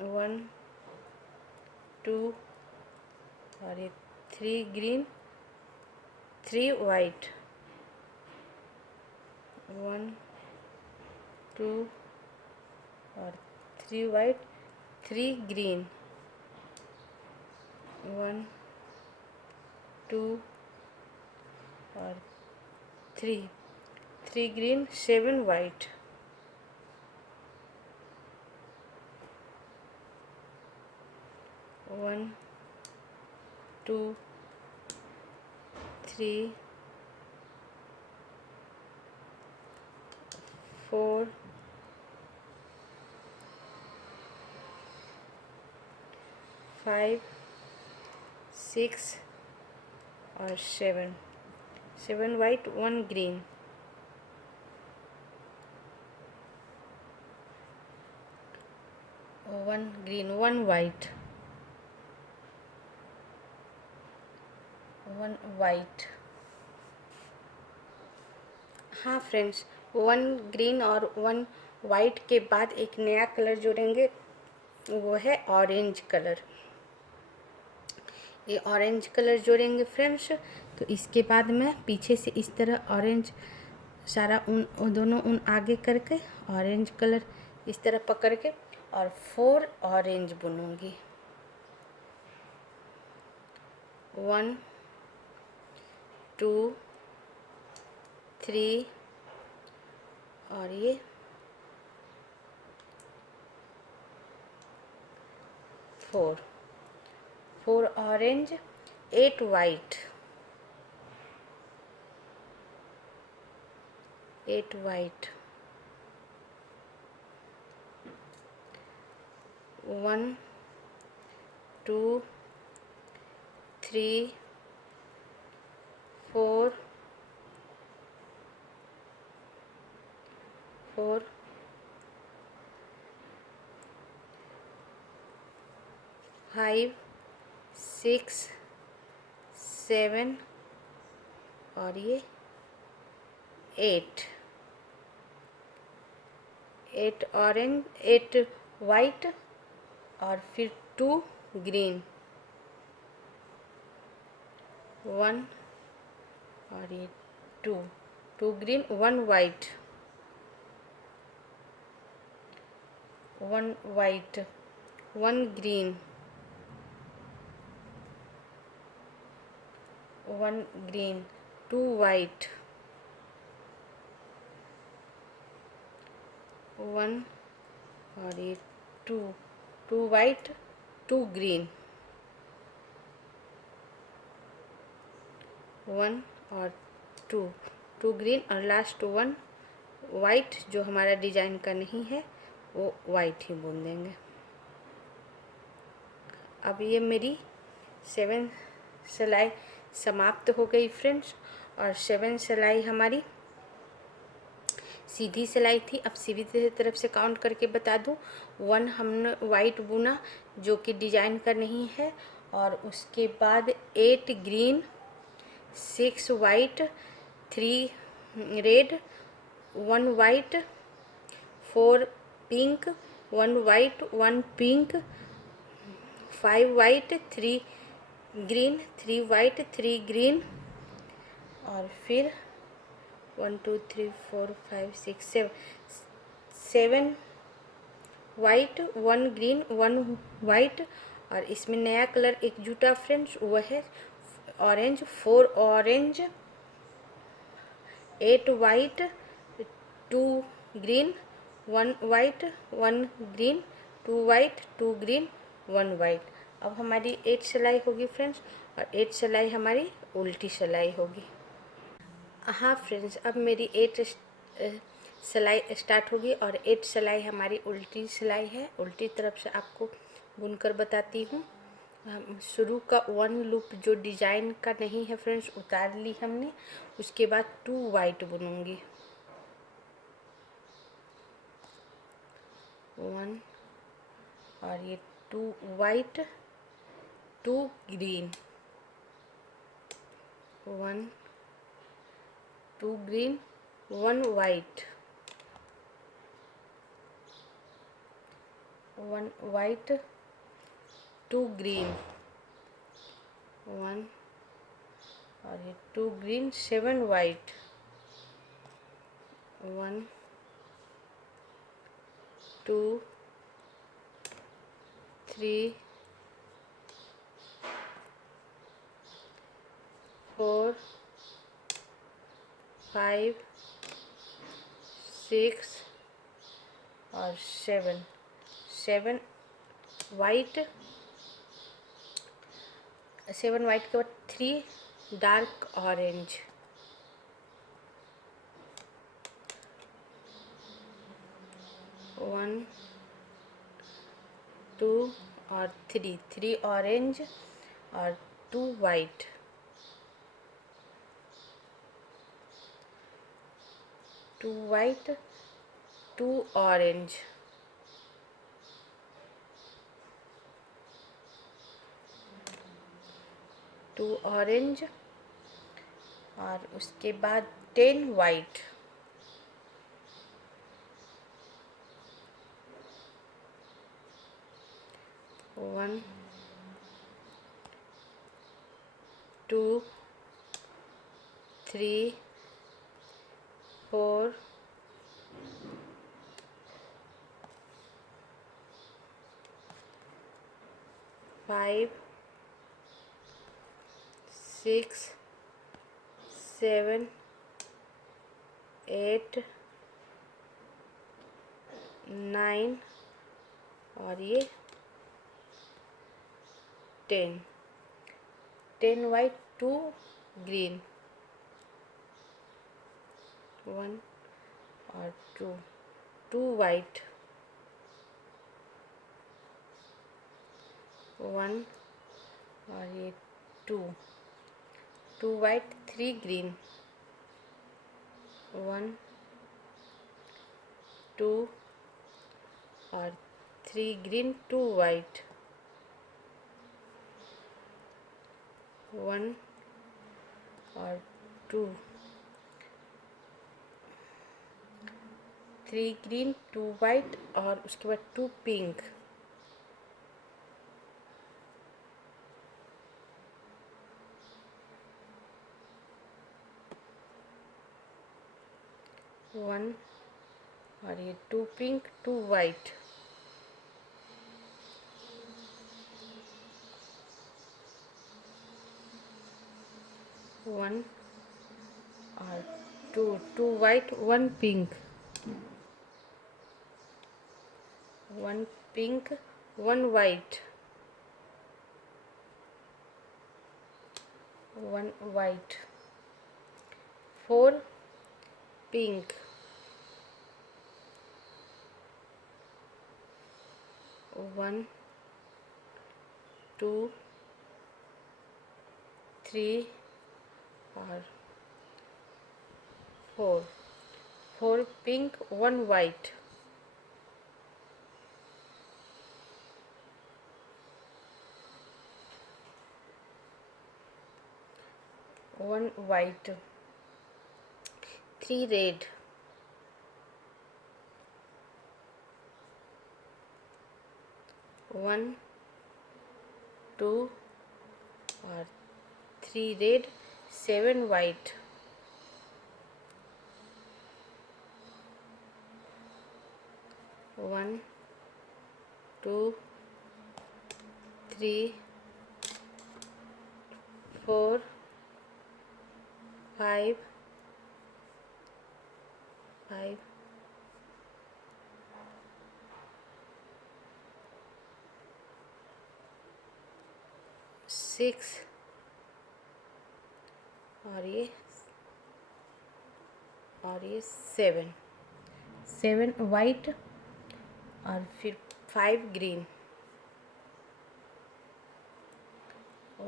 1 2 और ये 3 ग्रीन 3 वाइट, 1 2 और 3 वाइट 3 ग्रीन, 1 2 और 3 ग्रीन 7 वाइट, 1 2 3 4 5 6 और 7 white 1 green, 1 green 1 white, 1 white. हाँ फ्रेंड्स, 1 ग्रीन और 1 वाइट के बाद एक नया कलर जोड़ेंगे, वो है ऑरेंज कलर। ये ऑरेंज कलर जोड़ेंगे फ्रेंड्स। तो इसके बाद मैं पीछे से इस तरह ऑरेंज सारा ऊन, दोनों ऊन आगे करके ऑरेंज कलर इस तरह पकड़ के और 4 ऑरेंज बुनूंगी। 1 2 3 और ये 4 ऑरेंज 8 वाइट, 8 वाइट, 1 2 3 4 5 6 7 और ये 8 ऑरेंज 8 वाइट और फिर 2 ग्रीन, 1 और ये 2 green 1 white, 1 white 1 green, 1 green 2 white, 1 और ये 2 वाइट 2 ग्रीन, 1 और 2 ग्रीन और लास्ट 1 वाइट जो हमारा डिजाइन का नहीं है वो वाइट ही बुन देंगे। अब ये मेरी 7 सिलाई समाप्त हो गई फ्रेंड्स। और 7 सिलाई हमारी सीधी सिलाई थी। अब सीधी तरफ से काउंट करके बता दूं, 1 हमने वाइट बुना जो कि डिजाइन का नहीं है, और उसके बाद 8 green 6 white 3 red 1 white 4 pink 1 white 1 pink 5 white 3 green 3 white 3 green, और फिर 1 2 3 4 5 6 7 वाइट 1 ग्रीन 1 वाइट, और इसमें नया कलर एक जुटा फ्रेंड्स, वो है orange. 4 orange 8 white 2 green 1 white 1 green 2 white 2 green 1 white. अब हमारी 8 सिलाई होगी फ्रेंड्स, और 8 सिलाई हमारी उल्टी सिलाई होगी। हाँ फ्रेंड्स, अब मेरी 8 सिलाई स्टार्ट होगी, और 8 सिलाई हमारी उल्टी सिलाई है। उल्टी तरफ से आपको बुनकर बताती हूँ। शुरू का 1 लूप जो डिजाइन का नहीं है फ्रेंड्स उतार ली हमने, उसके बाद 2 वाइट बुनूंगी, 1 और ये 2 white 2 green, 1 2 green 1 white, 1 white 2 green, 1 और ये 2 ग्रीन 7 वाइट, 1 2 3 4 5 6 और 7 वाइट, 7 वाइट के बाद 3 डार्क ऑरेंज, 1 2 और 3 ऑरेंज और 2 वाइट, 2 वाइट 2 ऑरेंज, 2 ऑरेंज और उसके बाद 10 वाइट, 1 2 3 4 5 6 7 8 9 और ये 10 वाइट 2 ग्रीन, 1 और 2 वाइट, 1 और ये 2 वाइट 3 ग्रीन, 1 2 और 3 ग्रीन 2 वाइट, 1 और 2 3 ग्रीन 2 वाइट और उसके बाद 2 पिंक, 1 और ये 2 पिंक 2 वाइट, 1 और 2 white 1 pink, 1 pink 1 white, 1 white, 4 pink, 1 2 3 और 4 पिंक 1 वाइट, 1 वाइट, 3 रेड, 1 2 और 3 रेड 7 वाइट, 1 2 3 4 5 6 और ये 7 वाइट और फिर 5 ग्रीन,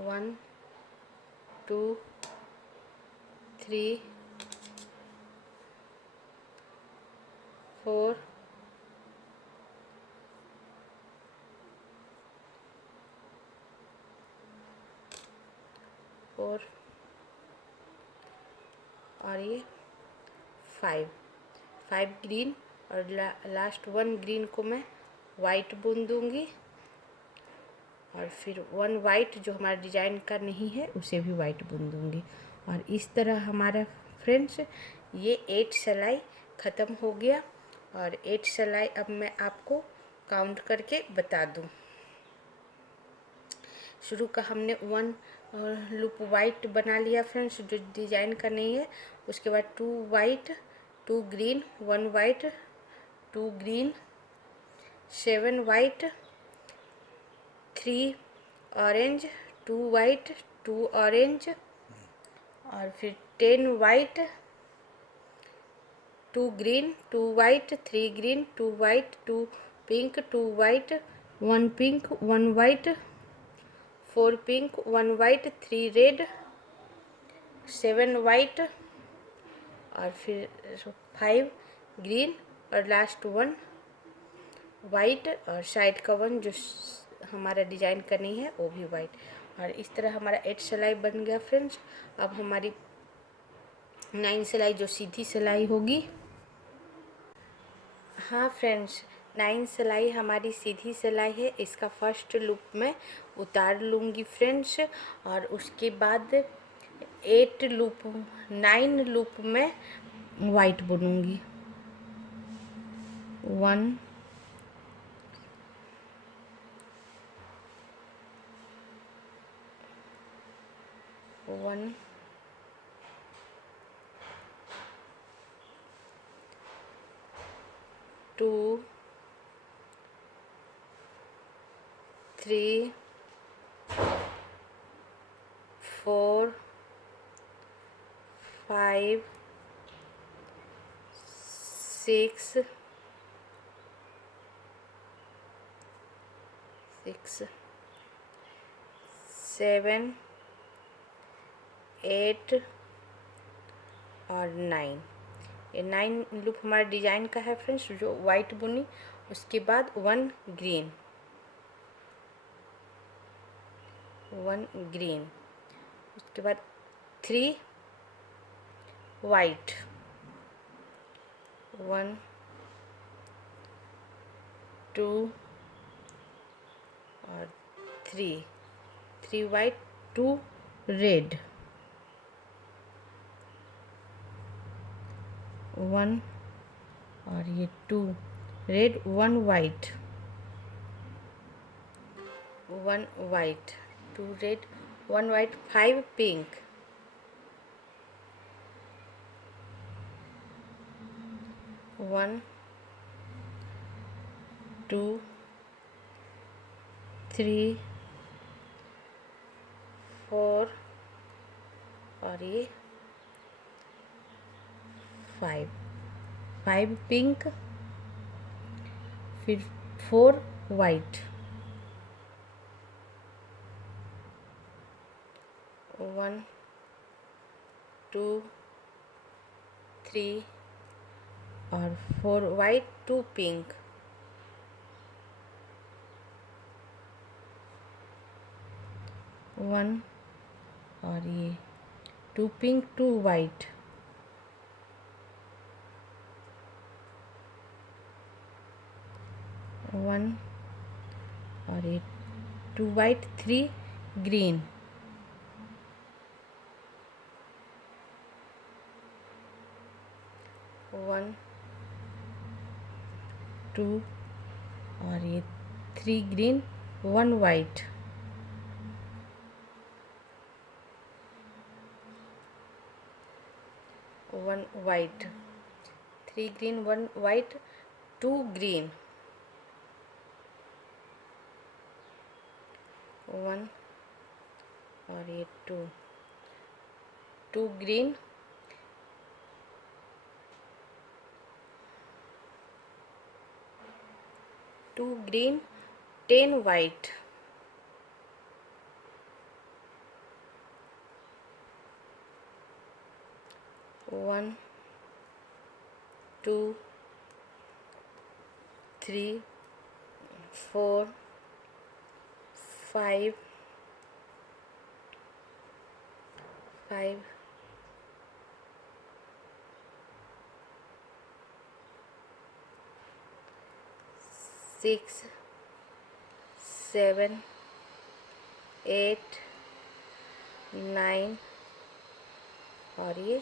1 2 3 4 और ये 5 ग्रीन, और लास्ट 1 ग्रीन को मैं वाइट बुन दूँगी, और फिर 1 वाइट जो हमारा डिजाइन का नहीं है उसे भी वाइट बुन दूँगी। और इस तरह हमारा फ्रेंड्स ये 8 सिलाई ख़त्म हो गया। और 8 सिलाई अब मैं आपको काउंट करके बता दूँ। शुरू का हमने 1 लूप वाइट बना लिया फ्रेंड्स, जो डिजाइन का नहीं है। उसके बाद 2 white, 2 green, 1 white, 2 green, 7 white, 3 orange, 2 white, 2 orange, और फिर 10 white, 2 green, 2 white, 3 green, 2 white, 2 pink, 2 white, 1 pink, 1 white, 4 pink, 1 white, 3 red, 7 white, और फिर 5 ग्रीन, और लास्ट 1 वाइट, और साइड का 1 जो हमारा डिजाइन का नहीं है वो भी वाइट। और इस तरह हमारा 8 सिलाई बन गया फ्रेंड्स। अब हमारी 9 सिलाई जो सीधी सिलाई होगी। हाँ फ्रेंड्स, 9 सिलाई हमारी सीधी सिलाई है। इसका फर्स्ट लूप में उतार लूँगी फ्रेंड्स, और उसके बाद 9 लूप में वाइट बुनूँगी। 1 1 2 3 4 5 6 7 8 और 9। ये 9 लूप हमारा डिजाइन का है फ्रेंड्स, जो वाइट बुनी। उसके बाद 1 ग्रीन, 1 ग्रीन, उसके बाद 3 वाइट, 1 2 और 3 वाइट, 2 रेड, 1 और ये 2 red, 1 white, 1 white, 2 red, 1 white, 5 pink, 1 2 3 4 और ये 5 पिंक, फिर 4 वाइट, 1 2 3 और 4 वाइट, 2 पिंक, 1 और ये 2 पिंक, 2 वाइट, 1 और ये 2 वाइट, 3 ग्रीन, 1 2 और ये 3 green, 1 white, 1 white, 3 green, 1 white, 2 green, 1 और ये 2 ग्रीन, 2 ग्रीन, 10 वाइट, 1 2 3 4 5 5 6 7 8 9 और ये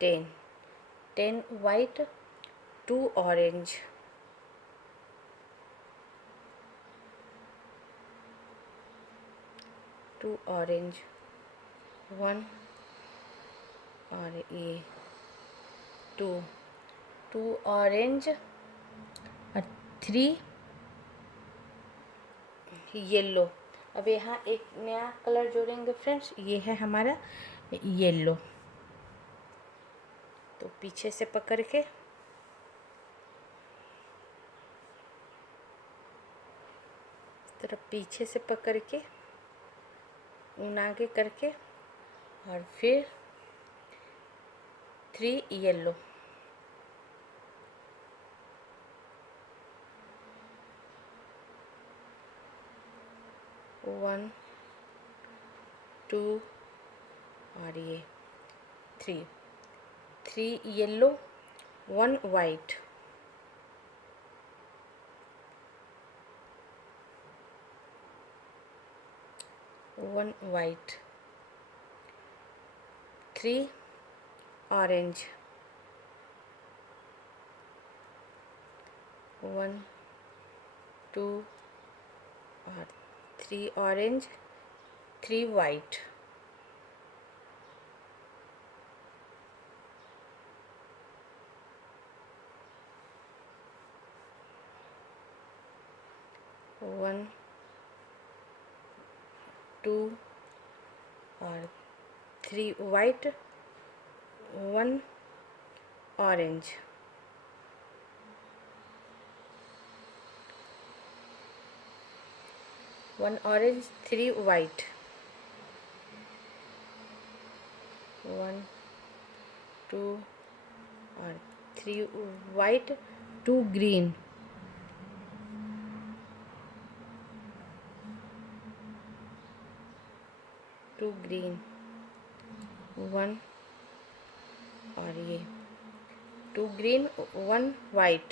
10 10 वाइट 2 ऑरेंज, 2 ऑरेंज 1 और ये 2 2 ऑरेंज और 3 येलो। अब यहाँ एक नया कलर जोड़ेंगे फ्रेंड्स, ये है हमारा येलो। तो पीछे से पकड़ के इस तरफ पीछे से पकड़ के ऊन आगे करके और फिर 3 येलो, 1 2 और ये 3 3 येलो 1 वाइट, 1 वाइट 3 ऑरेंज, 1 2 और 3 ऑरेंज 3 वाइट, 1 2 और 3 वाइट 1 ऑरेंज, 1 ऑरेंज 3 वाइट, 1 2 और 3 वाइट 2 ग्रीन, 2 ग्रीन 1 और ये 2 ग्रीन 1 वाइट,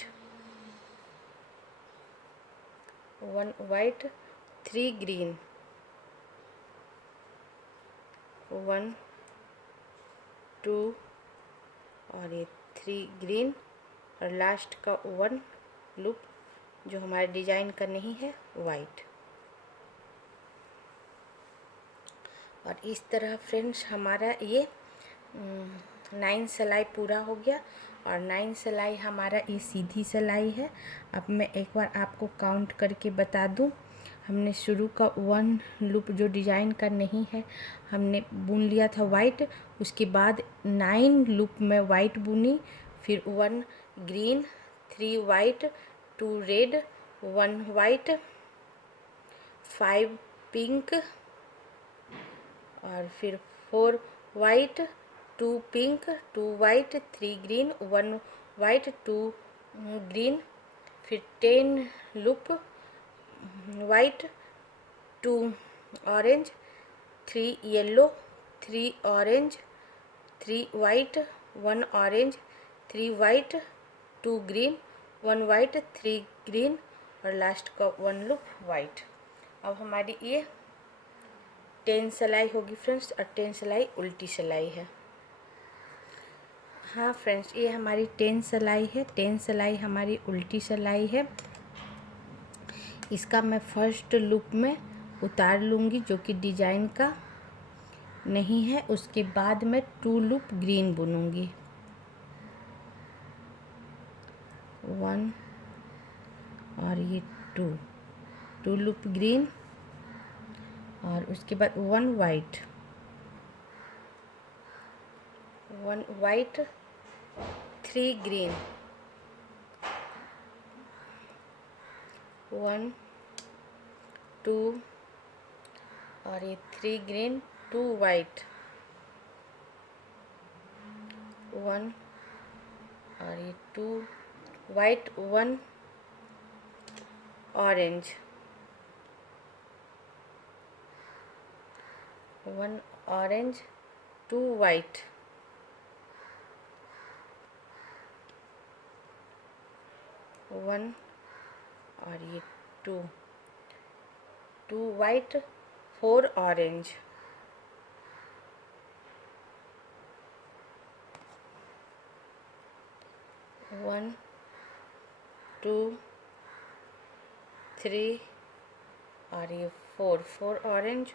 1 वाइट 3 ग्रीन, 1 2 और ये 3 ग्रीन और लास्ट का 1 लूप जो हमारे डिजाइन का नहीं है वाइट। और इस तरह फ्रेंड्स हमारा ये 9 सिलाई पूरा हो गया। और 9 सिलाई हमारा ये सीधी सिलाई है। अब मैं एक बार आपको काउंट करके बता दूं। हमने शुरू का 1 लूप जो डिजाइन का नहीं है हमने बुन लिया था वाइट, उसके बाद 9 लूप में वाइट बुनी, फिर 1 green 3 white 2 red 1 white 5 pink और फिर 4 white 2 pink 2 white 3 green 1 white 2 green, फिर 10 loop white 2 orange 3 yellow 3 orange 3 white 1 orange 3 white 2 green 1 white 3 green और लास्ट का 1 लूप वाइट। अब हमारी ये 10 सिलाई होगी फ्रेंड्स। और 10 सिलाई उल्टी सिलाई है। हाँ फ्रेंड्स, ये हमारी 10 सिलाई है। 10 सिलाई हमारी उल्टी सिलाई है। इसका मैं फर्स्ट लूप में उतार लूँगी जो कि डिजाइन का नहीं है। उसके बाद मैं 2 लूप ग्रीन बुनूंगी, 1 और ये 2 लूप ग्रीन और उसके बाद 1 वाइट 3 ग्रीन 1 2 और ये 3 ग्रीन 2 वाइट 1 और ये 2 वाइट 1 ऑरेंज 1 ऑरेंज 2 वाइट 1 1 और ये 2, 2 वाइट, 4 ऑरेंज, 1 2 3 और ये 4, 4 ऑरेंज,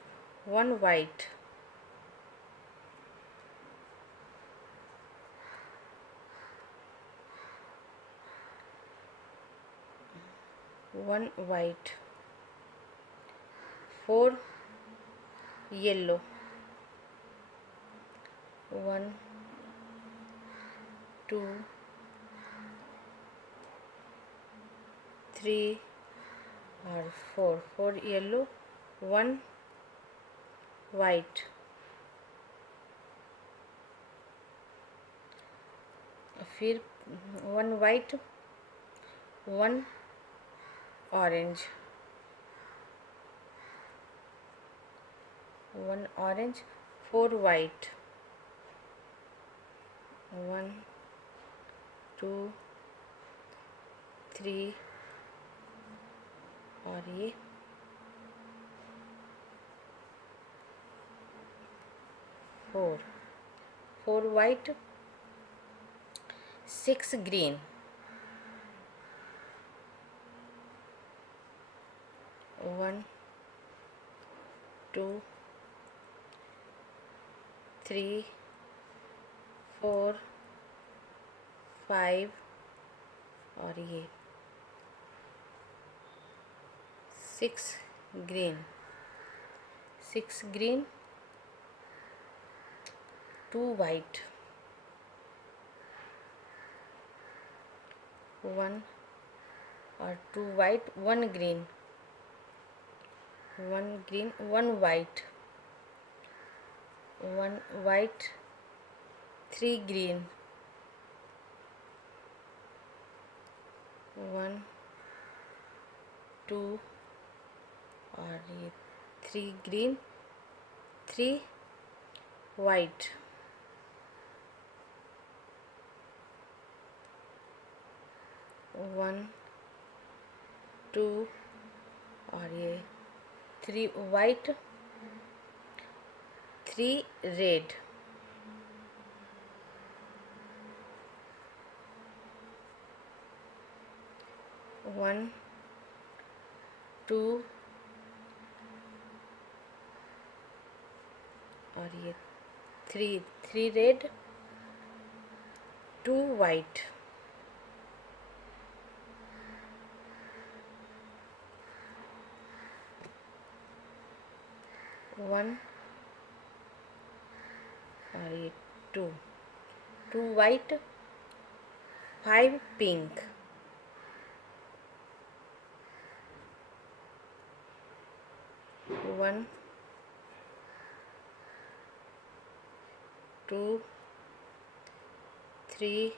1 वाइट, 1 वाइट, 4 येलो, 1 2 3 और 4, 4 येलो, 1 वाइट, फिर 1 वाइट, 1 ऑरेंज, 1 ऑरेंज, 4 वाइट, 1 2 3 और ये 4, 4 वाइट, 6 ग्रीन, 1 2 3 4 5 और ये 6 ग्रीन, 6 ग्रीन, 2 वाइट, 1 और 2 white, 1 green, 1 green, 1 white, 1 white, 3 green, 1 2 और ये 3 ग्रीन, 3 वाइट, 1 2 और ये 3 वाइट, 3 रेड, 1 2 और ये 3 रेड, 2 वाइट, 1 और ये 2 वाइट, 5 पिंक, 1 2 3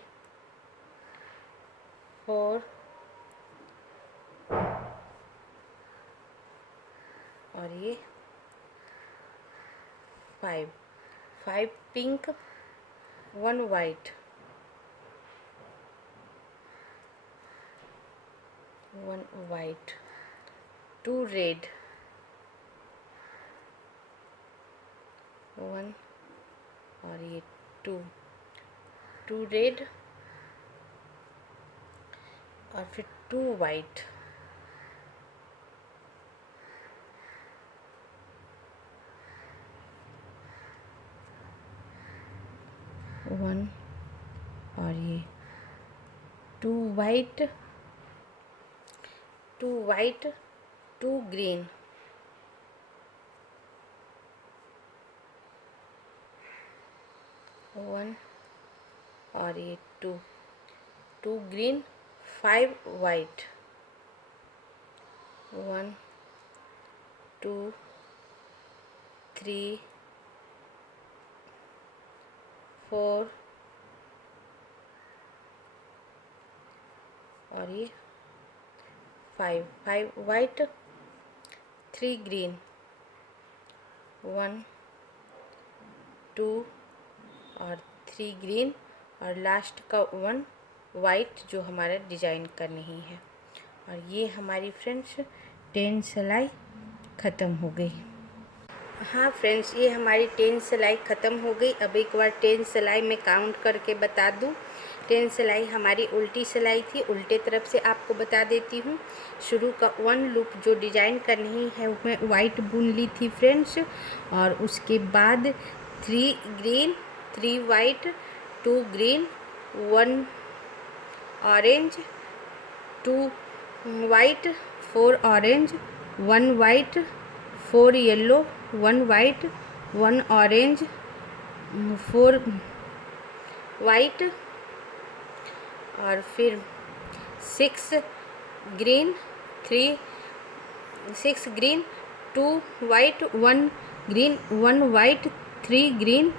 4 और ये 5 पिंक, 1 वाइट, 1 वाइट, 2 रेड, 1 और ये 2 रेड और फिर 2 वाइट, 1 और ये 2 वाइट, 2 ग्रीन, 1 और ये 2 ग्रीन, 5 वाइट, 1 2 3 4 और ये 5 वाइट, 3 ग्रीन, 1 2 और 3 ग्रीन और लास्ट का 1 वाइट जो हमारा डिजाइन का नहीं है। और ये हमारी फ्रेंड्स 10 सिलाई ख़त्म हो गई। हाँ फ्रेंड्स, ये हमारी 10 सिलाई ख़त्म हो गई। अब एक बार 10 सिलाई मैं काउंट करके बता दूँ। 10 सिलाई हमारी उल्टी सिलाई थी, उल्टे तरफ से आपको बता देती हूँ। शुरू का 1 लूप जो डिजाइन का नहीं है उसमें वाइट बुन ली थी फ्रेंड्स, और उसके बाद 3 green 3 white 2 green 1 orange 2 white 4 orange 1 white 4 yellow 1 white 1 orange 4 white, और फिर 6 green 6 green 2 white 1 green 1 white 3 green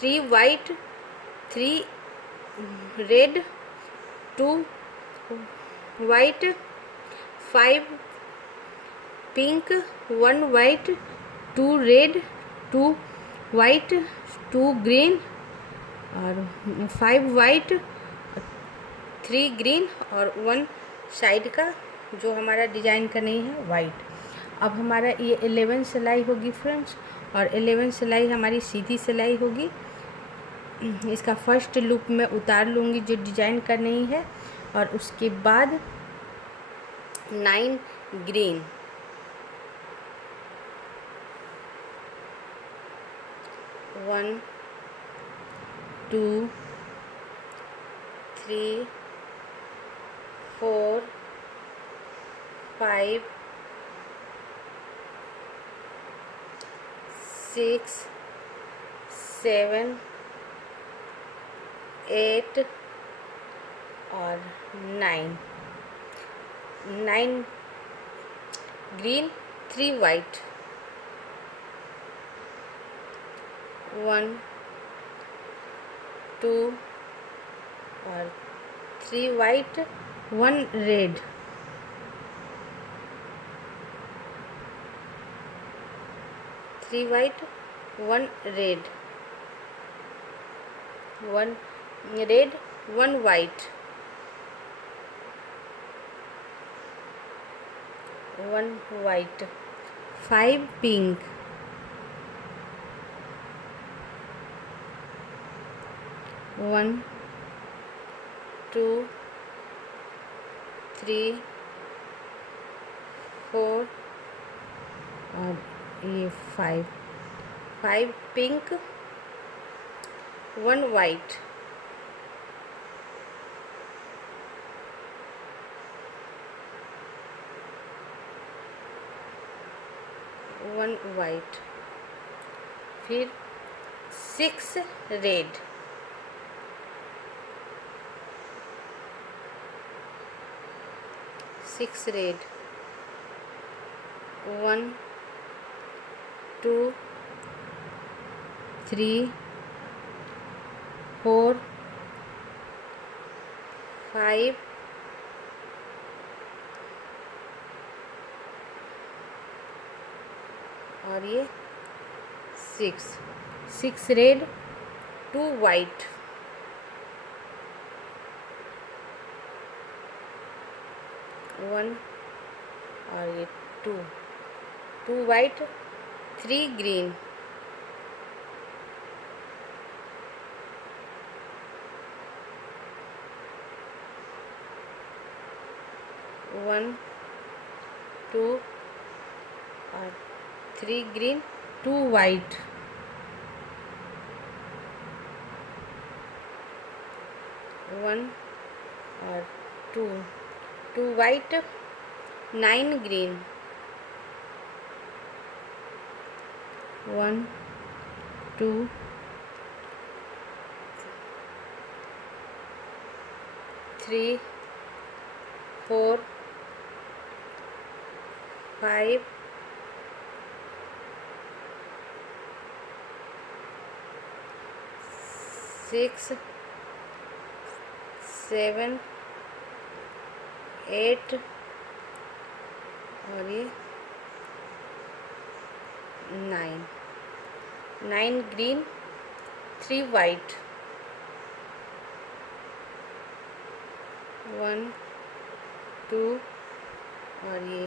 3 white 3 red 2 white 5 pink 1 white 2 red 2 white 2 green और 5 वाइट 3 ग्रीन और 1 साइड का जो हमारा डिजाइन का नहीं है वाइट। अब हमारा ये 11 सिलाई होगी फ्रेंड्स, और 11 सिलाई हमारी सीधी सिलाई होगी। इसका फर्स्ट लूप मैं उतार लूँगी जो डिजाइन का नहीं है, और उसके बाद 9 ग्रीन 1 2 3 4 5 6 7 8 और 9 ग्रीन 3 वाइट 1 2 और 3 white 1 red 3 white 1 red 1 red 1 white 1 white 5 pink 1 2 3 4 और ये 5 पिंक 1 वाइट 1 वाइट, फिर 6 रेड 6 रेड 1 2 3 4 5 और ये 6 रेड 2 वाइट 1 और ये 2 वाइट 3 ग्रीन 1 2 और 3 ग्रीन 2 वाइट 1 और 2 वाइट 9 ग्रीन 1 2 3 4 5 6 7 8 और ये 9 ग्रीन 3 वाइट 1 2 और ये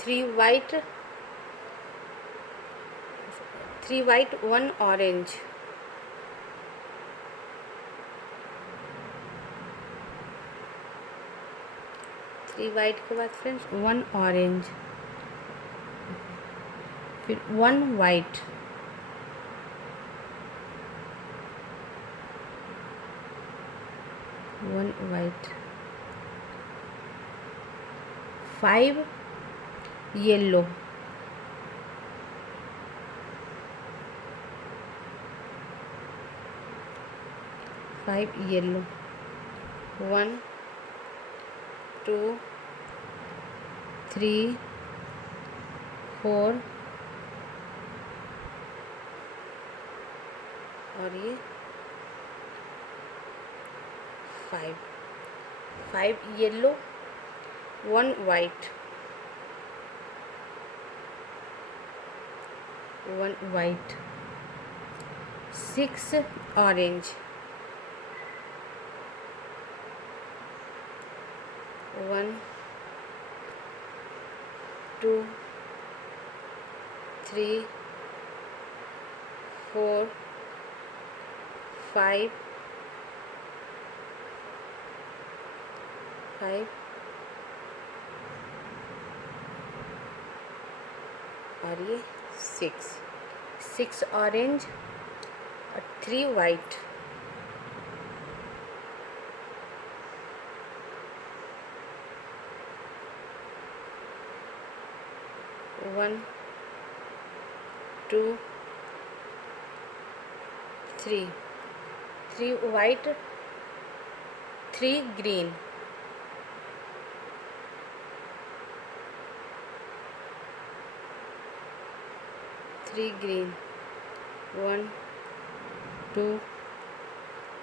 3 वाइट 1 ऑरेंज। थ्री वाइट के बाद फ्रेंड्स 1 ऑरेंज, फिर 1 वाइट, 1 वाइट, 5 येलो, 5 येलो, 1 2 3 4 और ये 5 येलो, 1 वाइट, 1 वाइट, 6 ऑरेंज, 1 2 3 4 5 और ये 6 ऑरेंज और 3 वाइट, 1 2 3 वाइट, 3 ग्रीन, 1 2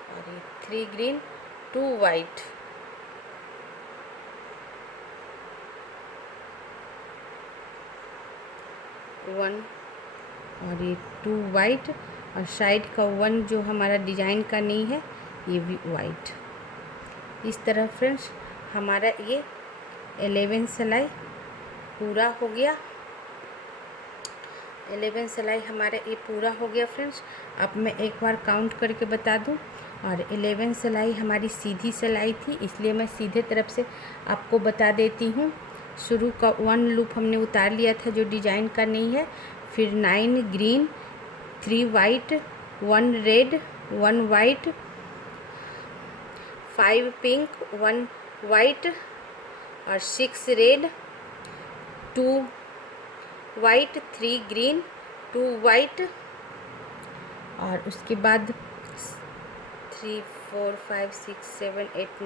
और ये 3 ग्रीन, 2 वाइट, 1 और ये 2 वाइट और साइड का 1 जो हमारा डिजाइन का नहीं है ये भी वाइट। इस तरह फ्रेंड्स हमारा ये 11 सिलाई पूरा हो गया। 11 सिलाई हमारा ये पूरा हो गया फ्रेंड्स। अब मैं एक बार काउंट करके बता दूं, और 11 सिलाई हमारी सीधी सिलाई थी, इसलिए मैं सीधे तरफ से आपको बता देती हूँ। शुरू का 1 लूप हमने उतार लिया था जो डिजाइन का नहीं है, फिर 9 green, 3 white, 1 red, 1 white, 5 pink, 1 white और 6 रेड, 2 वाइट, 3 ग्रीन, 2 वाइट और उसके बाद 3 4 5 6 7 8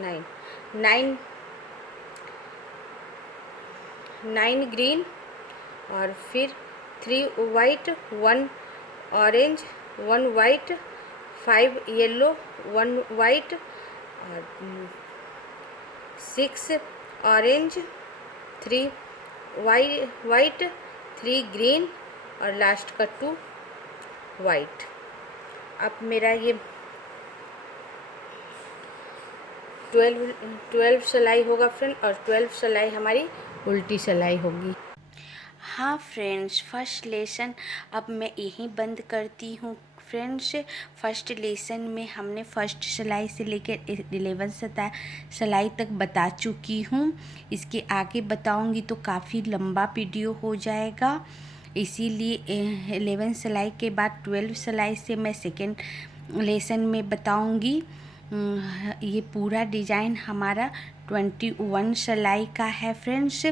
9 ग्रीन और फिर 3 white, 1 orange, 1 white, 5 yellow, 1 white और 6 ऑरेंज, 3 वाइट, 3 ग्रीन और लास्ट का 2 वाइट। अब मेरा ये 12 सिलाई होगा फ्रेंड, और 12 सिलाई हमारी उल्टी सिलाई होगी। हाँ फ्रेंड्स, फर्स्ट लेसन अब मैं यहीं बंद करती हूँ फ्रेंड्स। फर्स्ट लेसन में हमने फर्स्ट सिलाई से लेकर 11 सिलाई तक बता चुकी हूँ। इसके आगे बताऊँगी तो काफ़ी लंबा वीडियो हो जाएगा, इसीलिए 11 सिलाई के बाद 12 सिलाई से मैं सेकेंड लेसन में बताऊँगी। ये पूरा डिज़ाइन हमारा 21 सिलाई का है फ्रेंड्स।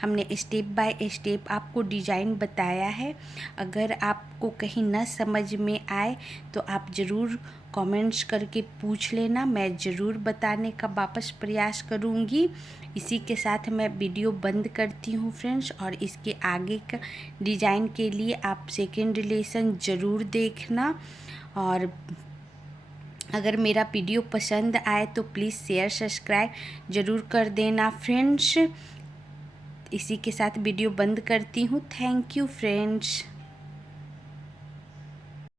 हमने स्टेप बाय स्टेप आपको डिज़ाइन बताया है। अगर आपको कहीं न समझ में आए तो आप ज़रूर कमेंट्स करके पूछ लेना, मैं ज़रूर बताने का वापस प्रयास करूँगी। इसी के साथ मैं वीडियो बंद करती हूँ फ्रेंड्स, और इसके आगे का डिज़ाइन के लिए आप सेकेंड लेसन ज़रूर देखना। और अगर मेरा वीडियो पसंद आए तो प्लीज़ शेयर सब्सक्राइब ज़रूर कर देना फ्रेंड्स। इसी के साथ वीडियो बंद करती हूँ। Thank you friends.